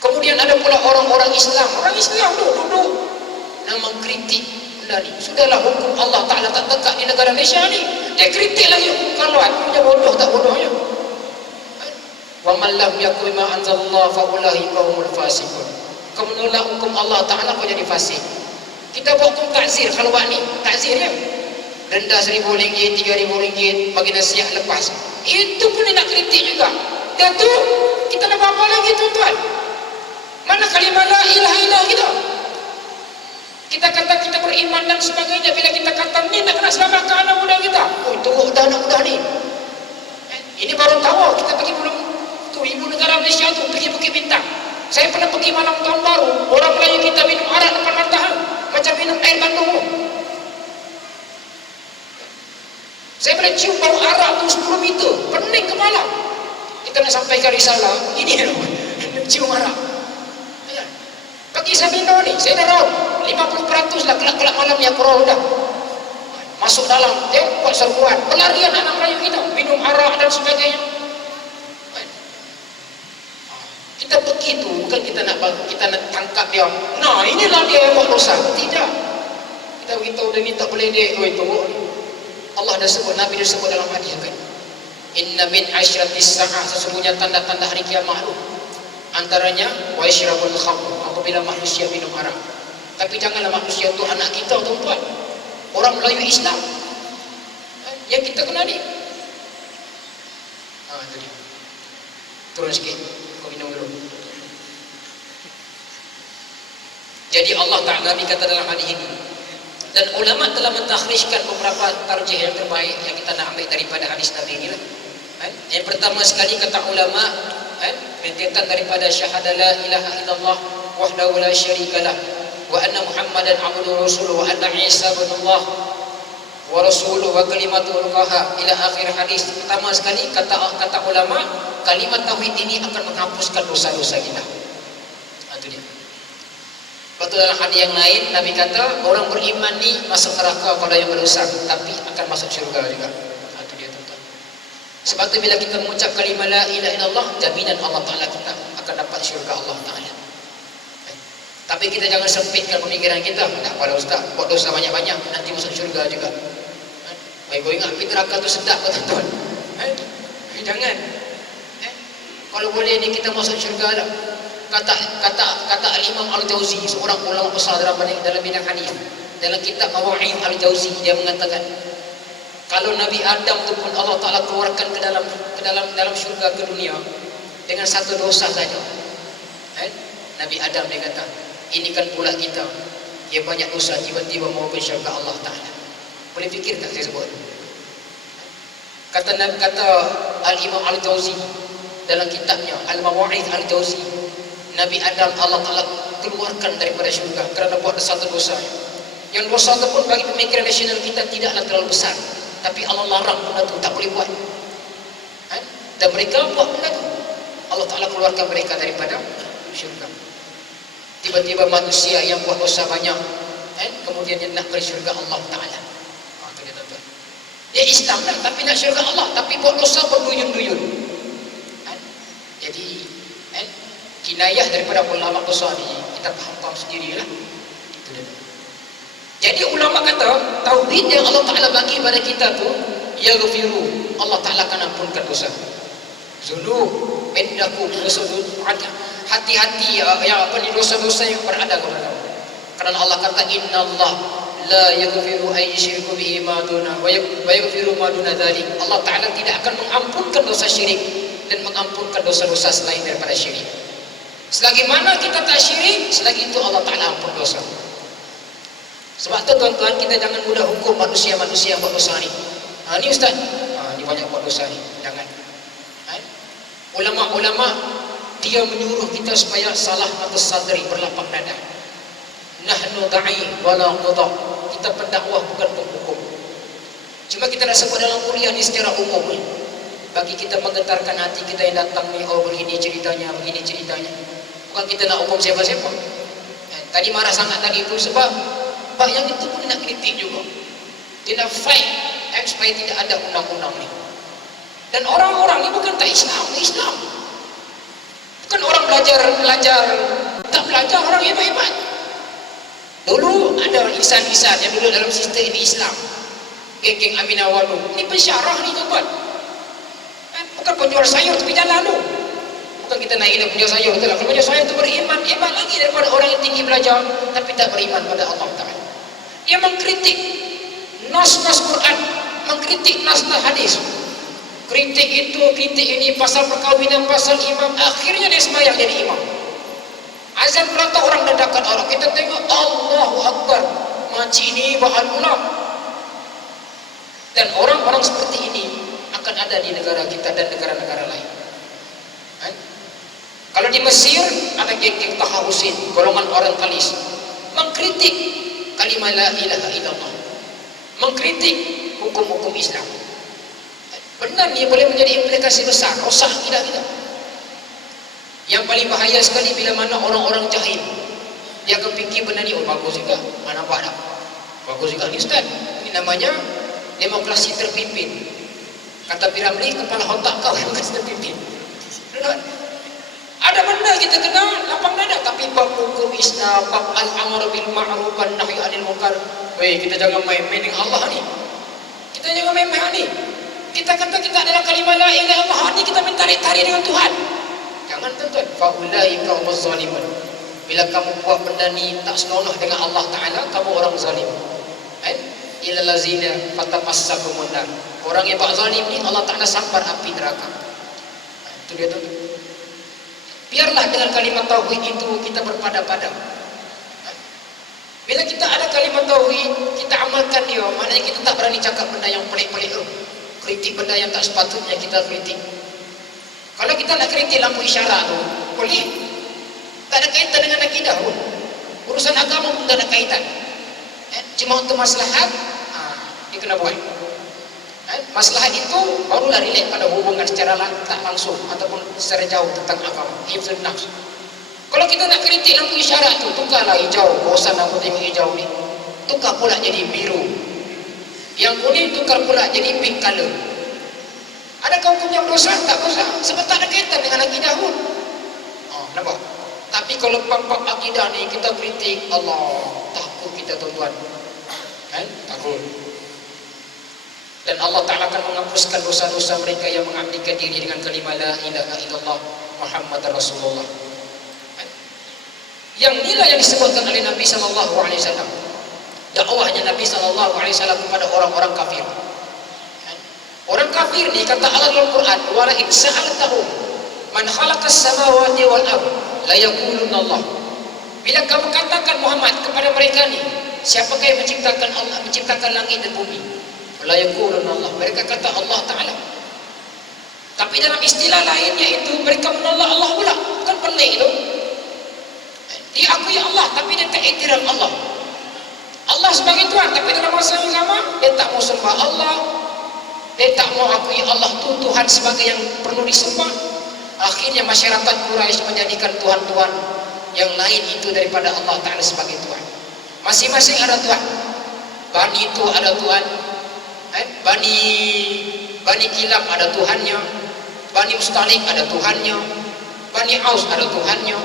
Kemudian ada pula orang-orang Islam. Orang Islam duduk nak mengkritik benda ni. Sudahlah, hukum Allah Ta'ala tak tegak di negara Malaysia ni. Dia kritik lagi hukum khalwat. Punya bodoh tak bodohnya. Wa man lam yaqul ma anzalallah fa ulaika humul fasiqun. Kau menolak hukum Allah Ta'ala, kau jadi fasik. Kita buat hukum takzir khalwat ni, takzir ya, denda RM1,000, RM3,000, bagi nasihat lepas. Itu pun dia nak kritik juga. Dan tu kita nak apa lagi tuan-tuan? Mana kalimah la ilaha illallah kita? Kita kata kita beriman dan sebagainya. Bila kita kata ni nak kena selamatkan anak muda kita, oh teruk dah anak muda ni. Ini baru tahu. Kita pergi belum tu, ibu negara Malaysia tu pergi Bukit Bintang. Saya pernah pergi malam tahun baru, orang Melayu kita minum arak depan matahari macam minum air Bandung. Saya pernah cium bau arak tu 10 meter, pening kepala. Kita nak sampaikan risalah, ini loh, cium arak. Pergi Sabino ni, saya dah raut 50% lah kelak-kelak malam ni aku raut dah. Masuk dalam, dia buat serbuan, pelarian anak Melayu kita, minum arak dan sebagainya. Kita pergi tu bukan kita nak tangkap dia. Nah, inilah dia yang buat dosa. Tidak. Kita beritahu dia ni tak boleh dia. Oh itu Allah dah sebut, Nabi dah sebut dalam hadis kan. Inna min asyratis sa'ah, sesungguhnya tanda-tanda hari kiamat tu. Antaranya wa yashrabul khamr, apabila manusia minum arak. Tapi janganlah manusia tu anak kita tuan-tuan. Orang Melayu Islam yang kita kenal ni. Itu dia. Turun sikit. Kau minum dulu. Jadi Allah Ta'ala kata dalam hadis ini, dan ulama telah mentakhrijkan beberapa tarjih yang terbaik yang kita nak ambil daripada hadis Nabi ini lah. Yang pertama sekali kata ulama, mentetan daripada syahadah la ilaha illallah wahdahu la syarikalah wa anna Muhammadan abduhu rasuluhu wa anna Isa ibnullah wa rasuluhu wa kalimatuhu alqaha ila akhir hadis. Pertama sekali kata ulama, kalimat tauhid ini akan menghapuskan dosa-dosa kita. Itu dia. Betul dalam hadis yang lain Nabi kata orang beriman ni masuk neraka kalau yang berdosa, tapi akan masuk syurga juga. Itu dia tuan-tuan. Sebab tu bila kita mengucap kalimah la ilaha illallah, jaminan Allah Ta'ala kita akan dapat syurga Allah Ta'ala. Tapi kita jangan sempitkan pemikiran kita. Tak pada ustaz, buat dosa banyak-banyak nanti masuk syurga juga. Kau ingat api neraka tu sedap ke tuan-tuan? Jangan. Kalau boleh ni kita masuk syurga dah. Kata Al-Imam Al-Jauzi, seorang ulama besar dalam bidang hadis. Dalam kitab Mawa'id Al-Jauzi dia mengatakan, kalau Nabi Adam tu pun Allah Taala keluarkan ke dalam syurga ke dunia dengan satu dosa saja. Nabi Adam dia kata, ini kan pula kita. Dia banyak dosa tiba-tiba mau ke syurga Allah Taala. Boleh fikir tak saya sebut? Kata Al-Imam Al-Jauzi dalam kitabnya Al-Mawa'id Al-Jauzi, Nabi Adam Allah Taala keluarkan daripada syurga kerana buat satu dosa. Yang dosa itu pun bagi pemikiran rasional kita tidaklah terlalu besar, tapi Allah larang benda itu, tak boleh buat. Dan mereka buat benda itu, Allah Taala keluarkan mereka daripada syurga. Tiba-tiba manusia yang buat dosa banyak, kemudian dia nak ke syurga Allah Taala. Dia Islam dah, tapi nak syurga Allah, tapi buat dosa berduyun-duyun. Jadi kinayah daripada ulama besar ni kita faham sendirilah. Jadi ulama kata tauhid yang Allah Taala bagi pada kita tu yaghfiru, Allah Taala akan ampunkan dosa. Zulub indakum dosa-dosa, hati-hati yang dosa-dosa yang berada kepada Allah. Kerana Allah kata innallah la yaghfiru ay yusyriku bihi ma duna wa yaghfiru ma duna dzalik. Allah Taala tidak akan mengampunkan dosa syirik dan mengampunkan dosa-dosa selain daripada syirik. Selagi mana kita tak syirik, selagi itu Allah Taala ampun dosa. Sebab tu tuan-tuan, kita jangan mudah hukum manusia-manusia yang buat dosa ni. Ni ustaz, ni banyak buat dosa ni. Jangan. Ulama-ulama dia menyuruh kita supaya salah mata sadri, berlapang dada. Nahnu da'i wala qadha. Kita pendakwah bukan penghukum. Cuma kita nak sebut dalam kuliah ni secara umum ni, bagi kita menggetarkan hati kita yang datang ni, oh begini ceritanya. Bukan kita nak hukum siapa-siapa. Tadi marah sangat tadi itu sebab Pak yang itu pun nak kritik juga. Dia nak fight supaya tidak ada undang-undang ni. Dan orang-orang ni bukan tak Islam. Bukan orang belajar tak belajar, orang hebat-hebat. Dulu ada insan-insan yang dulu dalam sistem ini Islam, geng-geng Amin Awadu. Ini pensyarah ni tuan-tuan. Bukan penjual sayur tepi jalan tu. Bukan kita naik dia penjual sayur tu lah. Kalau penjual sayur tu beriman, hebat lagi daripada orang yang tinggi belajar tapi tak beriman pada Allah Ta'ala. Dia mengkritik nas-nas Quran, mengkritik nas-nas hadis. Kritik itu, kritik ini, pasal perkahwinan, pasal imam. Akhirnya dia sembahyang jadi imam. Azan berata orang dadakan orang. Kita tengok Allahu Akbar. Makcik ni bahan ulam. Dan orang-orang seperti ini akan ada di negara kita dan negara-negara lain. Kalau di Mesir ada geng-geng Taha Husin, golongan orientalis, mengkritik kalimah la ilaha illallah, mengkritik hukum-hukum Islam. Benar ni boleh menjadi implikasi besar, rosak akidah kita. Yang paling bahaya sekali bila mana orang-orang jahil, dia akan fikir benda ni, oh bagus juga, mana nampak dah, bagus juga ni ustaz. Ini namanya demokrasi terpimpin. Kata Piramli, kepala otak kau yang terpimpin. Ada benda kita kenal lapang dada, tapi bab hukum Islam, bab al-amr bil ma'ruf wan nahy 'anil munkar, kita jangan main-main dengan Allah ni. Kita jangan main-main ni. Kita kata kita adalah kalimah la ilaha illallah ni, kita mencari-cari dengan Tuhan. Jangan tuan-tuan, fa ulaika humuz zalimun. Bila kamu buat benda ni tak senonoh dengan Allah Taala, kamu orang zalim. Ilal lazina fatamassakumun nar. Orang yang buat zalim ni Allah Taala sampar api neraka. Itu dia tuan-tuan. Biarlah dengan kalimat tauhid itu kita berpada-pada. Bila kita ada kalimat tauhid, kita amalkan dia, maknanya kita tak berani cakap benda yang pelik-pelik tu. Kritik benda yang tak sepatutnya kita kritik. Kalau kita nak kritik lampu isyarat tu, boleh. Tak ada kaitan dengan akidah pun. Urusan agama pun tak ada kaitan. Cuma untuk maslahat, dia kena buat. Maslahat itu barulah relate pada hubungan secara tak langsung ataupun secara jauh tentang agama, hifzun nafs. Kalau kita nak kritik lampu isyarat tu, tukarlah hijau, bosan aku tengok hijau ni, tukar pula jadi biru. Yang kuning tukar pula jadi pink color. Adakah hukumnya berdosa? Tak berdosa, sebab tak ada kaitan dengan akidah pun. Nampak? Tapi kalau bab-bab akidah ni kita kritik, Allah, takut kita tuan-tuan. Takut. Dan Allah Ta'ala akan menghapuskan dosa-dosa mereka yang mengabdikan diri dengan kalimah la ilaha illallah Muhammad Rasulullah. Yang inilah yang disebutkan oleh Nabi SAW. Dakwahnya Nabi SAW kepada orang-orang kafir. Orang kafir ni kata Allah dalam Quran, "Wa la in sa'altahum man khalaqas samawati wal ard la yaqulunna Allah." Bila kamu katakan Muhammad kepada mereka ni, siapakah yang menciptakan Allah, menciptakan langit dan bumi? La yaqulunna Allah. Mereka kata Allah Ta'ala. Tapi dalam istilah lainnya itu mereka menolak Allah pula. Kan pelik itu. Diakui Allah tapi dia tak ikrar Allah. Allah sebagai Tuhan, tapi dalam masa yang sama dia tak mau sembah Allah. Dia tak mau akui Allah itu Tuhan sebagai yang perlu disembah. Akhirnya masyarakat Quraisy menjadikan Tuhan-Tuhan yang lain itu daripada Allah Ta'ala sebagai Tuhan. Masing-masing ada Tuhan. Bani itu ada Tuhan. Bani Kilab ada Tuhannya. Bani Mustalik ada Tuhannya. Bani Aus ada Tuhannya.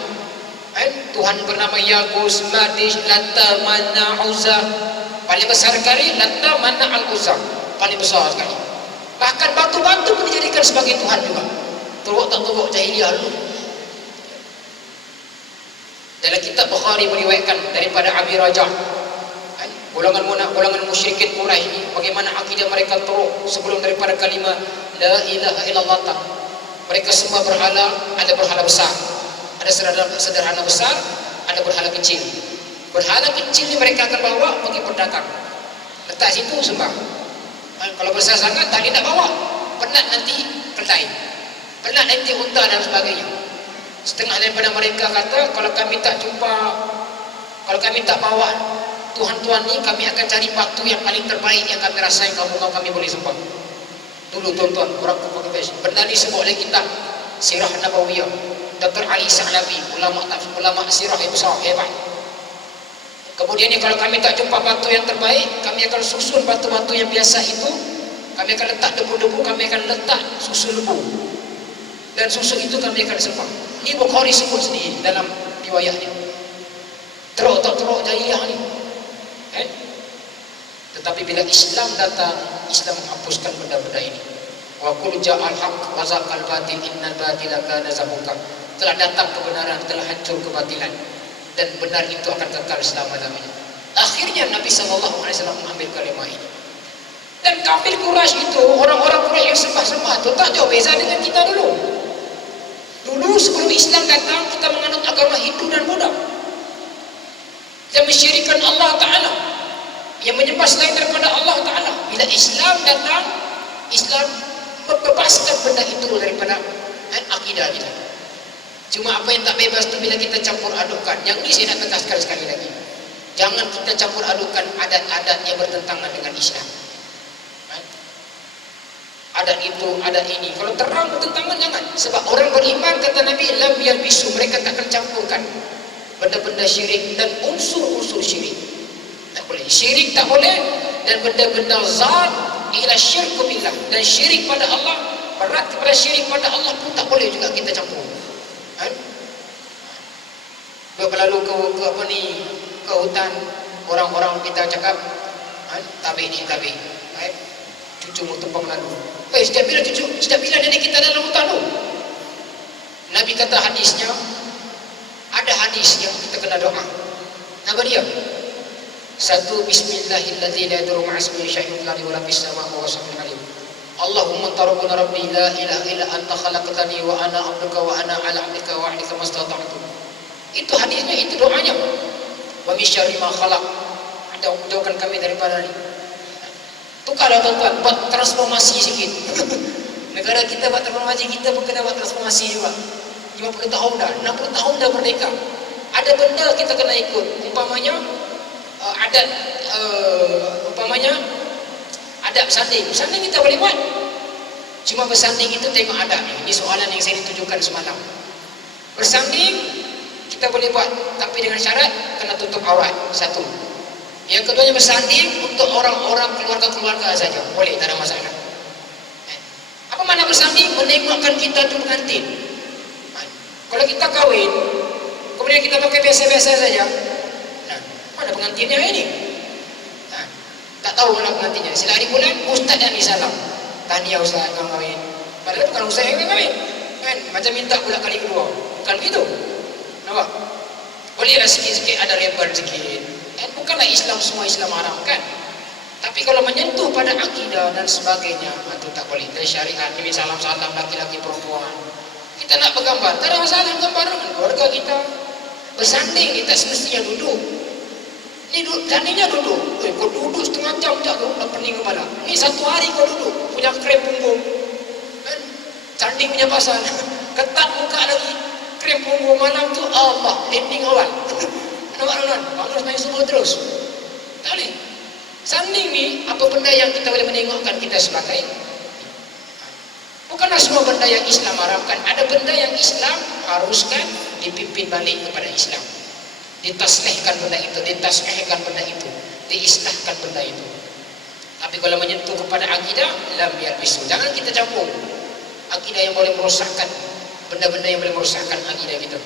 Tuhan bernama Yagus, Madish, Latta, Manna, Uzza. Paling besar sekali Latta, Manna, Al-Uzza. Paling besar sekali. Bahkan batu-batu pun dijadikan sebagai Tuhan juga. Turuk tak turuk jahiliyah dulu. Dalam kitab Bukhari meriwayatkan daripada Abi Rajah, golongan musyrikin Quraisy ini, bagaimana akidah mereka teruk sebelum daripada kalimah la ilaha illallah. Mereka semua berhala, ada berhala besar, ada sederhana besar, ada berhala kecil. Berhala kecil ni mereka akan bawa pergi berdagang, letak situ sembah. Kalau besar sangat tak nak bawa, penat nanti kedai, penat nanti unta dan sebagainya. Setengah daripada mereka kata, kalau kami tak bawa Tuhan-Tuhan ni, kami akan cari batu yang paling terbaik yang kami rasain kami boleh sembah. Dulu tuan-tuan, orang Quraisy. Benda ni sebut oleh kitab Sirah Nabawiyah, Dr. Ali Sa'labi, ulama sirah yang besar, hebat. Kemudian ni kalau kami tak jumpa batu yang terbaik, kami akan susun batu-batu yang biasa itu, kami akan letak debu-debu, kami akan letak susu lembu, dan susu itu kami akan sembah. Ini Bukhari sebut sendiri dalam riwayatnya. Teruk tak teruk jahiliyah ni. Tetapi bila Islam datang, Islam menghapuskan benda-benda ini. Wa qul ja'al haqq wa zaqal batil innal batila kana zahuqa. Telah datang kebenaran, telah hancur kebatilan, dan benar itu akan kekal selama-lamanya. Akhirnya Nabi SAW mengambil kalimah ini. Dan kafir Quraisy itu, orang-orang Quraisy yang sembah-sembah itu tak jauh beza dengan kita dulu. Dulu sebelum Islam datang, kita menganut agama Hindu dan Buddha yang mensyirikkan Allah Ta'ala, yang menyembah selain daripada Allah Ta'ala. Bila Islam datang, Islam membebaskan benda itu daripada akidah kita. Cuma apa yang tak bebas itu bila kita campur adukan. Yang ini saya nak tegaskan sekali lagi, jangan kita campur adukan adat-adat yang bertentangan dengan Islam. Adat itu, adat ini, kalau terang bertentangan jangan. Sebab orang beriman, kata Nabi, lam yalbisu, mereka tak akan campurkan benda-benda syirik dan unsur-unsur syirik. Tak boleh syirik, tak boleh. Dan benda-benda zat ila syirku billah, dan syirik pada Allah, berat kepada syirik pada Allah pun tak boleh juga kita campur. Berlalu ke hutan, orang-orang kita cakap tabik ni tabik, cucu mu tumpang lalu. Setiap bila nenek kita dalam hutan tu, Nabi kata hadisnya, ada hadisnya, kita kena doa. Apa dia? Satu, bismillahilladzi la yadurru ma'asmihi syai'un fil ardi wa la fis samaa'i wa huwa as-sami'ul 'alim. Allahumma anta rabbuna rabbi la ilaha illa anta khalaqtani wa ana 'abduka wa ana 'ala 'ahdika wa 'ahdika mastata'tu. Itu hadisnya, itu doanya. Wa min syarri ma khalaq. Jauhkan kami daripada ini. Tukarlah tuan-tuan, buat transformasi sikit. Negara kita buat transformasi, kita pun kena buat transformasi juga. 50 tahun dah, 60 tahun dah merdeka. Ada benda kita kena ikut. Umpamanya adat bersanding. Bersanding kita boleh buat. Cuma bersanding itu tengok adab. Ini soalan yang saya ditujukan semalam. Bersanding kita boleh buat, tapi dengan syarat kena tutup aurat. Satu. Yang keduanya bersanding untuk orang-orang keluarga-keluarga saja. Boleh, tak ada masalah. Apa makna bersanding? Menengokkan kita tu pengantin. Kalau kita kahwin, kemudian kita pakai biasa-biasa saja, mana pengantinnya ini? Tak tahu malam nantinya. Sila hari bulan, ustaz yang disalam. Tahniah ustaz kau kahwin. Padahal bukan ustaz yang kahwin. Kan? Macam minta pula kali kedua. Bukan begitu. Nampak? Bolehlah sikit-sikit ada lebar sikit. Kan? Bukanlah Islam semua Islam haram kan? Tapi kalau menyentuh pada akidah dan sebagainya, itu tak boleh. Dari syariat, ini salam-salam laki-laki perempuan. Kita nak bergambar, tak ada masalah gambar dengan keluarga kita. Bersanding, kita semestinya duduk. Ini tandingnya duduk. Kau duduk setengah jam tak kau nak pening kepala. Ini satu hari kau duduk, punya krem punggung. Kan? Sanding punya pasal. Ketat muka lagi. Krem punggung malam tu Allah, ending awal. Nampak tuan? Bangun main subuh terus. Tak boleh. Sanding ni, apa benda yang kita boleh menengokkan kita sebagai? Bukanlah semua benda yang Islam haramkan. Ada benda yang Islam haruskan dipimpin balik kepada Islam. Ditaslihkan benda itu, ditasihkan benda itu, diislahkan benda itu. Tapi kalau menyentuh kepada akidah, lam yalbisu. Jangan kita campur akidah yang boleh merosakkan, benda-benda yang boleh merosakkan akidah kita.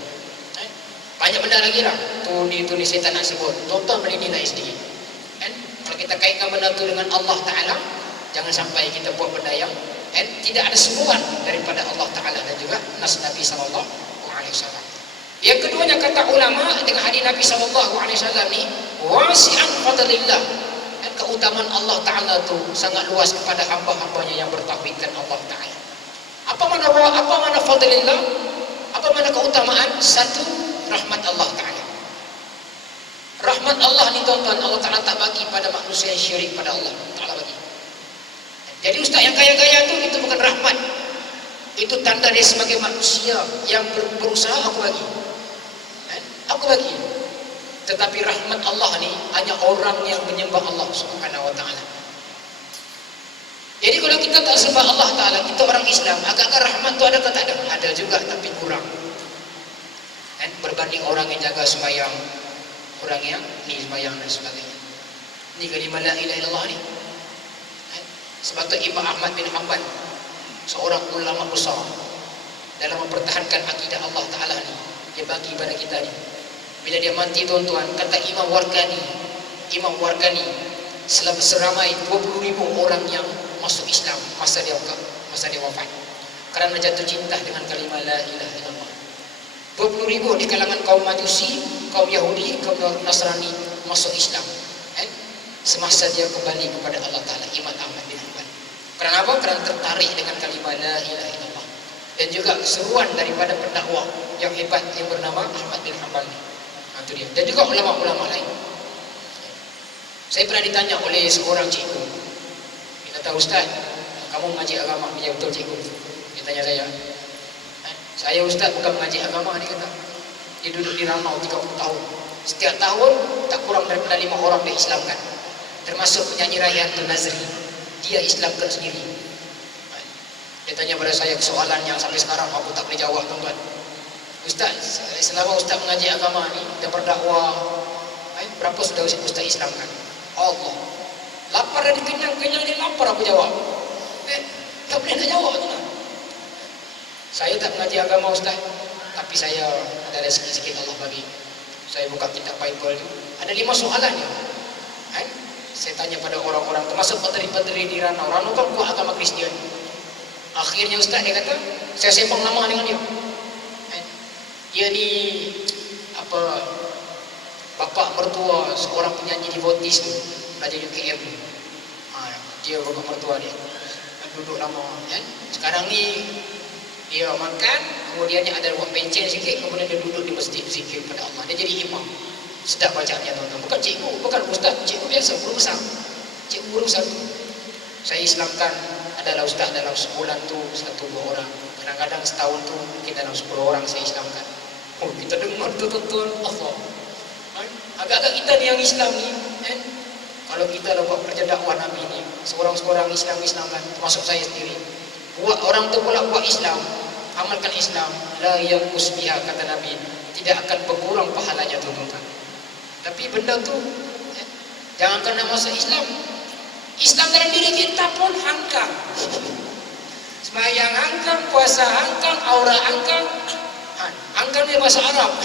Banyak benda lagi lah. Tulis saya tak nak sebut. Tonton menilai sedikit. Kalau kita kaitkan benda itu dengan Allah Ta'ala, jangan sampai kita buat benda yang tidak ada seruan daripada Allah Ta'ala dan juga nas Nabi SAW. Yang keduanya kata ulama dengan hadis Nabi SAW ni, wasi'an fadlillah. Dan keutamaan Allah Ta'ala tu sangat luas kepada hamba-hambanya yang bertauhidkan Allah Ta'ala. Apa mana fadlillah? Apa mana keutamaan? Satu, rahmat Allah Ta'ala. Rahmat Allah ni tuan-tuan, Allah Ta'ala tak bagi pada manusia yang syirik pada Allah Ta'ala bagi. Jadi ustaz yang kaya-kaya tu, itu bukan rahmat. Itu tanda dia sebagai manusia yang berusaha aku bagi. Aku bagi. Tetapi rahmat Allah ni hanya orang yang menyembah Allah Subhanahu Wa Ta'ala. Jadi kalau kita tak sembah Allah Ta'ala, kita orang Islam, agak-agak rahmat tu ada ke tak ada? Ada juga tapi kurang. Berbanding orang yang jaga sembahyang, orang yang ni sembahyang dan sebagainya. Ni kalimah la ilaha illallah ni. Sebab tu Imam Ahmad bin Hanbal, seorang ulama besar, dalam mempertahankan akidah Allah Ta'ala ni, dia bagi pada kita ni. Bila dia mati tuan-tuan, kata Imam Warqani, seramai 20,000 orang yang masuk Islam masa dia wafat, kerana jatuh cinta dengan kalimah la ilaha illallah. 20,000 di kalangan kaum Majusi, kaum Yahudi, kaum Nasrani masuk Islam. Semasa dia kembali kepada Allah Ta'ala, Imam Ahmad bin Hanbal. Kerana apa? Kerana tertarik dengan kalimah la ilaha illallah. Dan juga seruan daripada pendakwah yang hebat yang bernama Ahmad bin Hanbal. Itu dia. Dan juga ulama-ulama lain. Saya pernah ditanya oleh seorang cikgu. Dia kata, ustaz, kamu mengaji agama? Ya betul cikgu. Dia tanya saya. Saya ustaz bukan mengaji agama, dia kata. Dia duduk di Ranau 30 tahun. Setiap tahun tak kurang daripada 5 orang dia Islamkan. Termasuk penyanyi Rayhan Tun Nazri. Dia Islamkan sendiri. Dia tanya pada saya soalan yang sampai sekarang aku tak boleh jawab tuan-tuan. Ustaz, selama ustaz mengaji agama ni dan berdakwah, berapa sudah ustaz Islamkan? Allah. Lapar dan kenyang ni lapar aku jawab. Tak boleh nak jawab tuan. Saya tak mengaji agama ustaz, tapi saya ada sikit-sikit Allah bagi. Saya buka kitab Bible tu, ada 5 soalannya. Saya tanya pada orang-orang, termasuk padri-padri di Ranau. Ranau kan buat agama Kristian. Akhirnya ustaz dia kata, saya sembang lama dengan dia. Dia ni bapak mertua seorang penyanyi devotis tu, Raja UKM. Dia bapak mertua dia. Duduk lama kan. Sekarang ni dia makan, kemudiannya ada buat pencen sikit, kemudian dia duduk di masjid zikir pada Allah. Dia jadi imam. Sedap bacanya tuan-tuan. Bukan cikgu, bukan ustaz, cikgu biasa, guru besar. Cikgu guru satu. Saya Islamkan adalah ustaz dalam sebulan tu 1-2 orang. Kadang-kadang setahun tu mungkin dalam 10 orang saya Islamkan. Oh, kita dengar tu tuan-tuan, Allah. Agak-agak kita ni yang Islam ni, kalau kita dah buat kerja dakwah Nabi ni, seorang-seorang Islam-Islamkan, termasuk saya sendiri. Buat orang tu pula buat Islam, amalkan Islam, la yanqus biha kata Nabi, tidak akan berkurang pahalanya tuan-tuan. Tapi benda tu jangankan nak masuk Islam, Islam dalam diri kita pun hangkang. Sembahyang hangkang, puasa hangkang, aura hangkang. Hangkang ni bahasa Arab.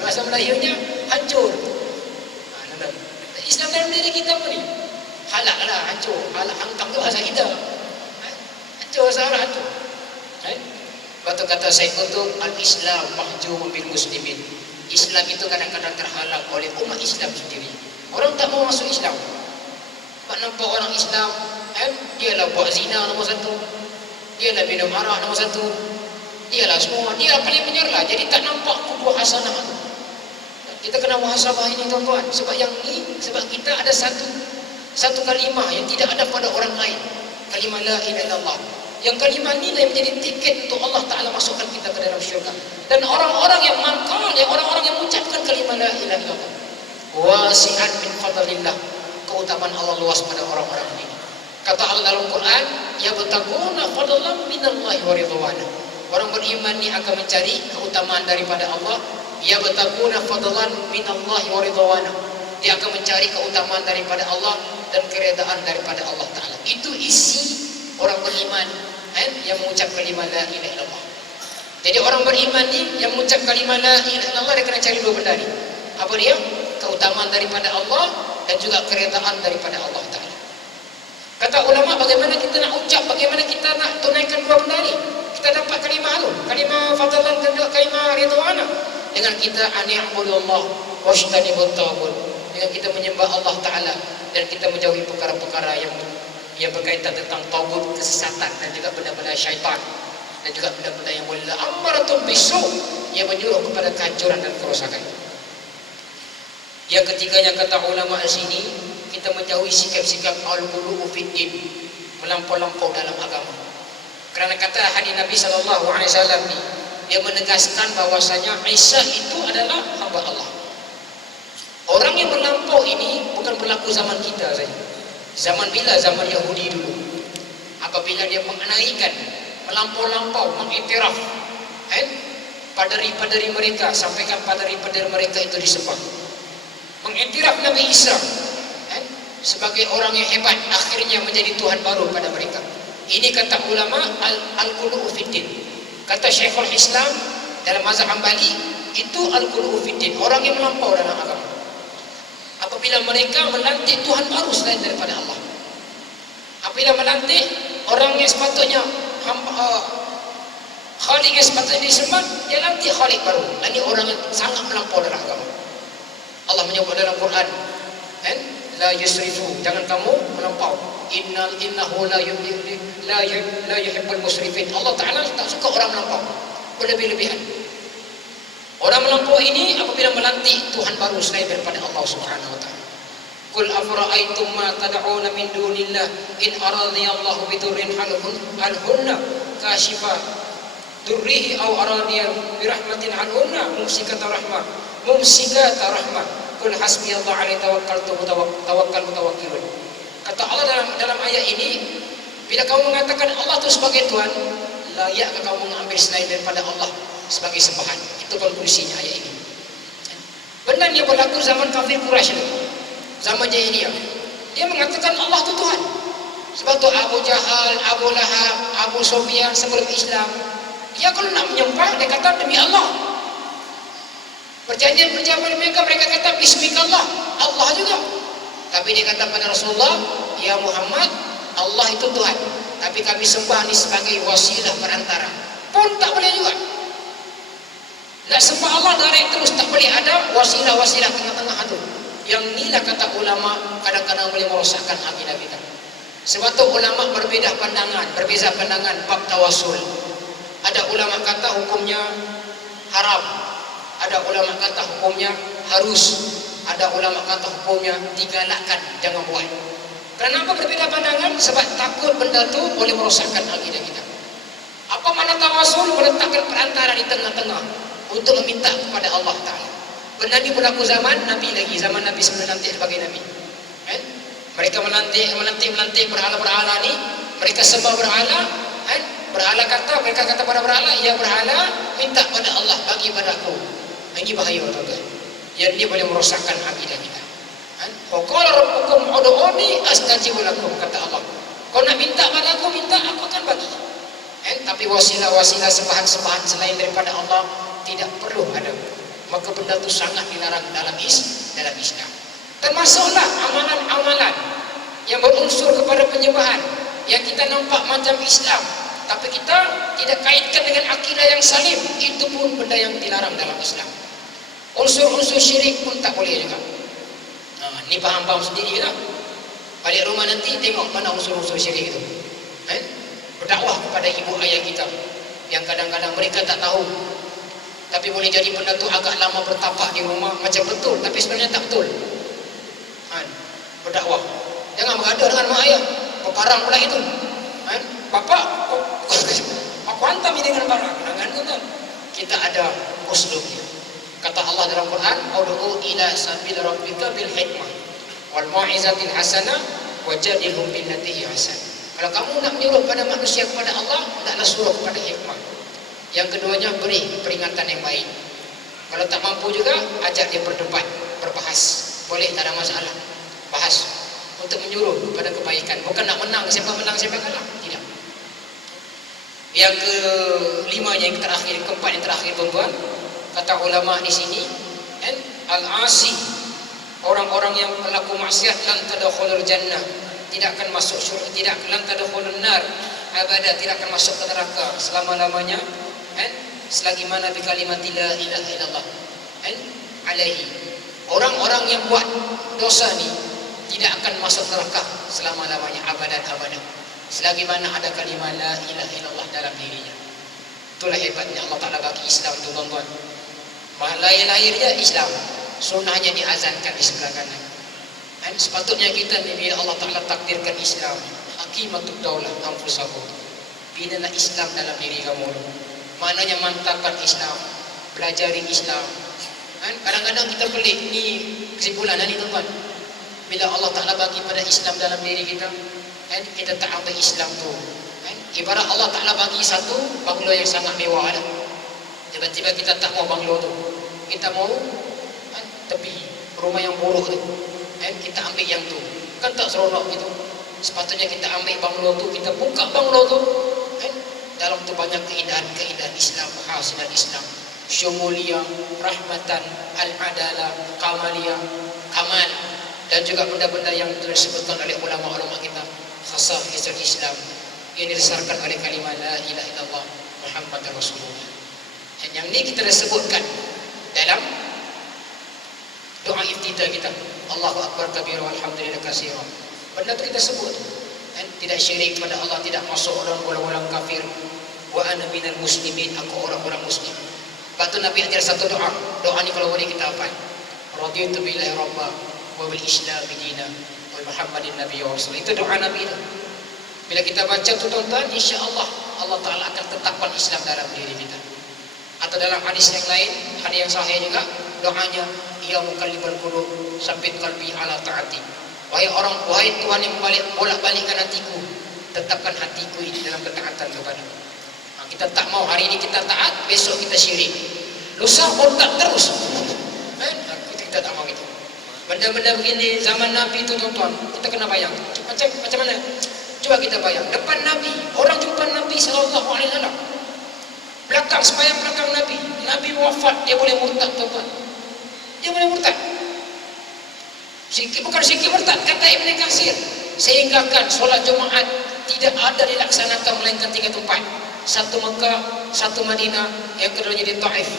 Bahasa Melayunya hancur. Islam dalam diri kita pun ni. halak lah, hancur. Halak hangkang tu bahasa kita. Hancur salah hancur. Waktu kata saya Qutb, al-Islam mahjum bil muslimin. Islam itu kadang-kadang terhalang oleh umat Islam sendiri. Orang tak mau masuk Islam. Pak nampak orang Islam, dialah buat zina nombor satu, dialah minum arak nombor satu, dialah semua, dia paling menyerlah. Jadi tak nampak kubuah hasanah tu. Kita kena muhasabah ini tuan-tuan. Sebab yang ini, sebab kita ada satu kalimah yang tidak ada pada orang lain. Kalimah la ilaha illallah. Yang kalimah ini yang menjadi tiket untuk Allah Ta'ala masukkan kita ke dalam syurga. Dan orang-orang yang mangkal, orang-orang yang mengucapkan kalimah la ilaha illallah, wasi'an min fadlillah, keutamaan Allah luas pada orang-orang ini. Kata Allah dalam Quran, yabtaguna fadlan minallahi wa ridwana. Orang beriman ini akan mencari keutamaan daripada Allah. Yabtaguna fadlan minallahi wa ridwana. Dia akan mencari keutamaan daripada Allah dan keredaan daripada Allah Ta'ala. Itu isi orang beriman yang mengucap kalimah la ilaha illallah. Jadi orang beriman ni yang mengucap kalimah la ilaha illallah, dia kena cari dua benda ni. Apa dia? Keutamaan daripada Allah dan juga keredaan daripada Allah Ta'ala. Kata ulama, bagaimana kita nak ucap, bagaimana kita nak tunaikan dua benda ni? Kita dapat kalimah tu, kalimah fadlan dan juga kalimah ridwana, dengan kita ani'budullah wajtanibut taghut, dengan kita menyembah Allah Ta'ala dan kita menjauhi perkara-perkara yang berkaitan tentang taghut, kesesatan, dan juga benda-benda syaitan, dan juga benda-benda yang boleh amaratum bisu, yang menyuruh kepada kehancuran dan kerosakan. Yang ketiganya kata ulama di sini, kita menjauhi sikap-sikap al-ghuluw fid din, melampau-lampau dalam agama. Kerana kata hadis Nabi SAW ni, dia menegaskan bahwasanya Isa itu adalah hamba Allah. Orang yang melampau ini bukan berlaku zaman kita saja. Zaman bila? Zaman Yahudi dulu. Apabila dia mengenaikan, melampau-lampau, mengiktiraf paderi-paderi mereka, sampaikan paderi-paderi mereka itu disembah, mengiktiraf Nabi Isa sebagai orang yang hebat, akhirnya menjadi Tuhan baru pada mereka. Ini kata ulama al-ghuluw fid din. Kata Syekhul Islam dalam mazhab Hambali, itu al-ghuluw fid din, orang yang melampau dalam agama. Apabila mereka melantik Tuhan baru selain daripada Allah, apabila melantik orang yang sepatutnya Khalik yang sepatutnya disembah, dia lantik Khalik baru. Ini orang yang sangat melampau dalam agama. Allah menyebut dalam Quran, la yusrifu, jangan kamu melampau. Innahu la yuhibbul musrifin. Allah Ta'ala tak suka orang melampau, berlebih-lebihan. Orang melampau ini apabila melantik Tuhan baru selain daripada Allah Subhanahu wa Ta'ala. Qul afara'aytum ma tad'una min dunillah in aradiyallahu bidurrin hal hunna kashifa durrihi aw aradiya birahmatin hal hunna mumsikata rahmah. Qul hasbiyallahu alaihi tawakkaltu tawakkal mutawakkilun. Kata Allah dalam ayat ini, bila kamu mengatakan Allah itu sebagai Tuhan, layakkah kamu mengambil selain daripada Allah sebagai sembahan? Itu konklusinya ayat ini. Benar yang berlaku zaman kafir Quraisy itu, zaman jahiliyah. Dia mengatakan Allah itu Tuhan. Sebab itu Abu Jahal, Abu Lahab, Abu Sufyan sebelum Islam, dia kalau nak menyembah, dia kata demi Allah. Perjanjian-perjanjian mereka kata bismikallah, Allah juga. Tapi dia kata pada Rasulullah, ya Muhammad, Allah itu Tuhan, tapi kami sembah ni sebagai wasilah perantara. Pun tak boleh juga. Nak sembah Allah direct terus, tak boleh ada wasilah-wasilah tengah-tengah itu. Yang inilah kata ulama kadang-kadang boleh merosakkan akidah kita. Sebab tu ulama berbeza pandangan bab tawasul. Ada ulama kata hukumnya haram, ada ulama kata hukumnya harus, ada ulama kata hukumnya digalakkan, jangan buat. Kenapa berbeza pandangan? Sebab takut benda tu boleh merosakkan akidah kita. Apa makna tawasul? Meletakkan perantara di tengah-tengah untuk meminta kepada Allah Ta'ala. Benda ni berlaku zaman Nabi lagi, zaman Nabi sebelum nanti sebagai Nabi. Mereka melantik berhala-berhala ni, mereka sembah berhala. Berhala kata, mereka kata pada berhala, ya berhala, minta pada Allah, bagi padaku. Ini bahaya tuan-tuan. Yang ini boleh merosakkan akidah kita. Qala rabbukum ud'uni astajib lakum, kata Allah. Kau nak minta padaku, minta, aku akan bagi. Tapi wasilah-wasilah sembahan-sembahan selain daripada Allah tidak perlu ada. Maka benda itu sangat dilarang dalam Islam. Termasuklah amalan-amalan yang berunsur kepada penyembahan, yang kita nampak macam Islam, tapi kita tidak kaitkan dengan akidah yang salim, itu pun benda yang dilarang dalam Islam. Unsur-unsur syirik pun tak boleh juga. Ni faham-faham sendiri lah. Balik rumah nanti tengok mana unsur-unsur syirik itu. Berdakwah kepada ibu ayah kita yang kadang-kadang mereka tak tahu, tapi boleh jadi benda tu agak lama bertapak di rumah macam betul, tapi sebenarnya tak betul. Berdakwah, jangan berada dengan mak ayah, berparang pula itu. Bapak, aku hantam ini dengan barang. Jangan. Kita ada uslubnya. Kata Allah dalam Quran, "Ud'u ila sabil rabbika bil hikmah wal mau'izatil hasanah wajadilhum billati hi hasan." Kalau kamu nak menyuruh pada manusia kepada Allah, hendaklah suruh kepada hikmah. Yang keduanya, beri peringatan yang baik. Kalau tak mampu juga, ajak dia berdebat, berbahas. Boleh, tak ada masalah. Bahas untuk menyuruh kepada kebaikan, bukan nak menang siapa kalah, tidak. Yang kelima, yang terakhir, keempat yang terakhir tuan-tuan, kata ulama di sini, al-asi, orang-orang yang pelaku maksiat, lan tadkhulul jannah, tidak akan masuk syurga, tidak lan tadkhulun nar abada, tidak akan masuk ke neraka selama-lamanya, selagi mana bi kalimati la ilaha illallah alaihi. Orang-orang yang buat dosa ni tidak akan masuk neraka selama-lamanya, abadan, selagi mana ada kalimah la ilaha illallah dalam dirinya. Itulah hebatnya Allah Ta'ala bagi Islam tu tuan-tuan. Lahir-lahirnya Islam, sunnahnya diazankan di sebelah kanan. Sepatutnya kita ni bila Allah Ta'ala takdirkan Islam, aqimatud daulah anfusakum, binalah Islam dalam diri kamu. Maknanya mantapkan Islam, pelajari Islam. Kadang-kadang kita pelik, ni kesimpulan ni tuan-tuan. Bila Allah Ta'ala bagi pada Islam dalam diri kita, kita tak ambil Islam tu. Ibarat Allah Ta'ala bagi satu banglo yang sangat mewah dah. Tiba-tiba kita tak mau banglo tu, kita mau tepi rumah yang buruk tu, kita ambil yang tu, kan tak seronok gitu. Sepatutnya kita ambil banglo tu, kita buka banglo tu, dalam tu banyak keindahan Islam, khasiat Islam, syumuliyah, rahmatan, al-adalah, kamaliyah, kamal, dan juga benda-benda yang disebutkan oleh ulama-ulama kita, khasah Islam yang didasarkan oleh kalimah la ilaha illallah Muhammadur Rasulullah. Dan yang ni kita dah sebutkan dalam doa iftitah kita, Allahu Akbar kabira walhamdulillah katsira. Benda tu kita sebut, tidak syirik kepada Allah, tidak masuk orang golongan kafir. Wa ana minal muslimin, aku orang-orang muslim. Lepas tu Nabi ajar satu doa. Doa ni kalau boleh kita hafal. Raditu billahi rabba wa bil islam dinan wa Muhammadin nabiyyu wa rasul. Itu doa Nabi tu. Bila kita baca tu tuan-tuan, insya-Allah Allah Taala akan tetapkan Islam dalam diri kita. Atau dalam hadis yang lain, hadis yang sahih juga, doanya, ya mukallibal qulub, sabbit qalbi ala taati. Wahai Tuhan yang bolak-balikkan hatiku, tetapkan hatiku ini dalam ketaatan kepada-Mu. Kita tak mau hari ini kita taat, besok kita syirik, lusa murtad terus. Kita tak mau itu. Benda-benda begini zaman Nabi itu tuan-tuan, kita kena bayang. Macam mana? Coba kita bayang. Depan Nabi, orang jumpa Nabi sallallahu alaihi wasallam. Belakang sembahyang belakang Nabi. Nabi wafat, dia boleh murtad tuan-tuan. Dia boleh murtad. Bukan sikit murtad, kata Ibn Katsir. Sehingga kan solat Jumaat tidak ada dilaksanakan melainkan 3 tempat. Satu Mekah, satu Madinah, yang keduanya di Taif,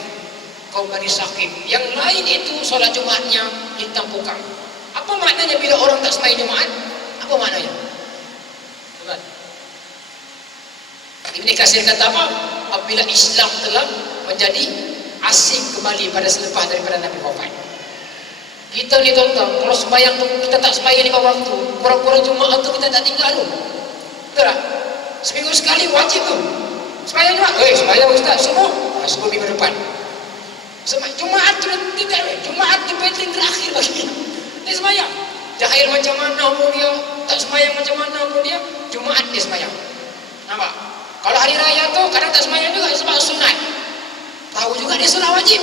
kaum Bani Saqif. Yang lain itu solat Jumaatnya di Tampukang. Apa maknanya bila orang tak sembahyang Jumaat? Apa maknanya? Ibn Katsir kata apa? Apabila Islam telah menjadi asing kembali pada selepas daripada Nabi wafat. Kita ni tuan-tuan, kalau sembahyang tu kita tak sembahyang 5 waktu, kurang-kurang Jumaat tu kita tak tinggal tu. Betul tak? Seminggu sekali wajib tu sembahyang Jumaat. Sembahyang Ustaz semua sebelum minggu depan. Jumaat tu tidak, Jumaat tu penting terakhir bagi dia sembahyang. Jahil macam mana pun dia, tak sembahyang macam mana pun dia, Jumaat dia sembahyang. Nampak? Kalau hari raya tu kadang tak sembahyang juga sebab sunat. Tahu juga dia sunat wajib.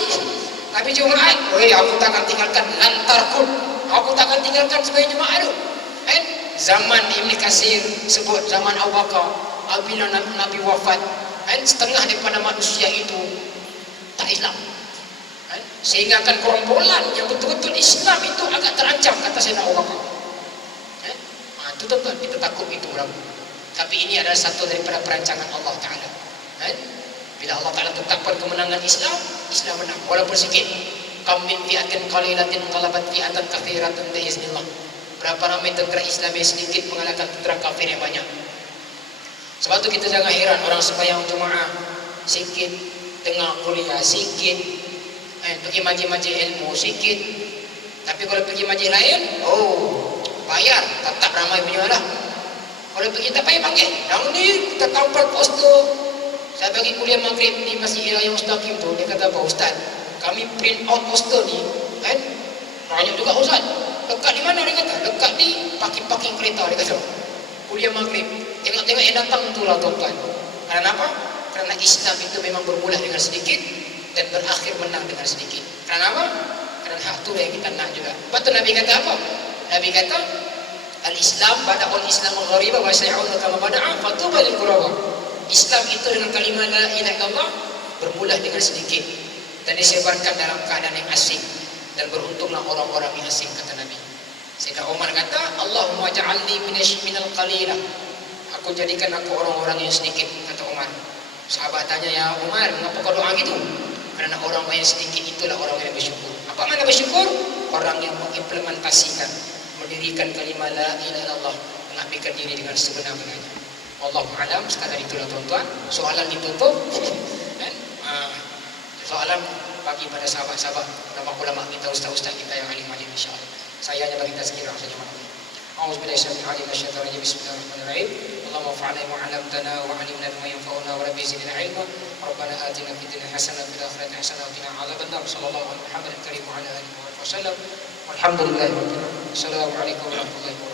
Tapi Jumaat, aku takkan tinggalkan lantarkun. Aku takkan tinggalkan sembahyang Jumaat tu. Zaman Ibn Katsir sebut zaman Abu Bakar, apabila Nabi wafat, setengah daripada manusia itu tak Islam. Sehingga akan gerombolan yang betul-betul Islam itu agak terancam, kata Sayyidina Abu Bakar. Itu tuan-tuan, kita takut itu orang. Tapi ini adalah satu daripada perancangan Allah Ta'ala. Bila Allah Ta'ala tetapkan kemenangan Islam, Islam menang walaupun sikit. Kam min fi'atin qalilatin ghalabat fi'atan katsiratan biiznillah. Berapa ramai tentera Islam yang sedikit mengalahkan tentera kafir yang banyak. Sebab itu kita jangan heran orang sembahyang jemaah sikit, tengah kuliah sikit, pergi majlis-majlis ilmu sikit. Tapi kalau pergi majlis lain, bayar, tetap ramai punya lah. Kalau pergi tak payah panggil. Yang ni kita tampal poster. Saya bagi kuliah maghrib di Masjid Raya Mustaqim tu, dia kata apa, Ustaz, kami print out poster ni, kan? Banyak juga Ustaz. Lekat di mana dia kata? Lekat di parking kereta dia kata. Kuliah maghrib. Tengok-tengok yang datang tu lah tuan-tuan. Kerana apa? Kerana Islam itu memang bermula dengan sedikit dan berakhir menang dengan sedikit. Kerana apa? Kerana hak tu yang kita nak juga. Lepas tu Nabi kata apa? Nabi kata, Al-Islam bada'ul Islam al-ghariba wa say'udha kama bada'a fatuba lil quraba. Islam itu dengan kalimah la ilaha illallah bermula dengan sedikit dan disebarkan dalam keadaan yang asing, dan beruntunglah orang-orang yang asing, kata Nabi. Sehingga Umar kata, Allahumma ja'alni minal qalilah. Aku jadikan aku orang-orang yang sedikit, kata Umar. Sahabat tanya, ya Umar, mengapa kau doa gitu? Kerana orang yang sedikit itulah orang yang bersyukur. Apa makna bersyukur? Orang yang mengimplementasikan, mendirikan kalimah la ilaha illallah, mengabdikan diri dengan sebenar-benarnya. Wallahu a'lam. Sekadar itulah tuan-tuan. Soalan ditutup. Soalan bagi pada sahabat-sahabat, ulama-ulama kita, ustaz-ustaz kita yang alim-alim, insya-Allah. Saya hanya bagi tazkirah saja malam ini. A'udzubillahi minasyaitonir rajim. Bismillahirrahmanirrahim. Allahumma fa'alna ma 'allamtana wa 'allimna ma yanfa'una wa rabbi zidna 'ilma. Rabbana atina fid dunya hasanah wa fil akhirati hasanah wa qina adzabannar. Sallallahu alaihi wa sallam wa ala alihi wa sallam. Walhamdulillahirabbil alamin. Assalamualaikum warahmatullahi wabarakatuh.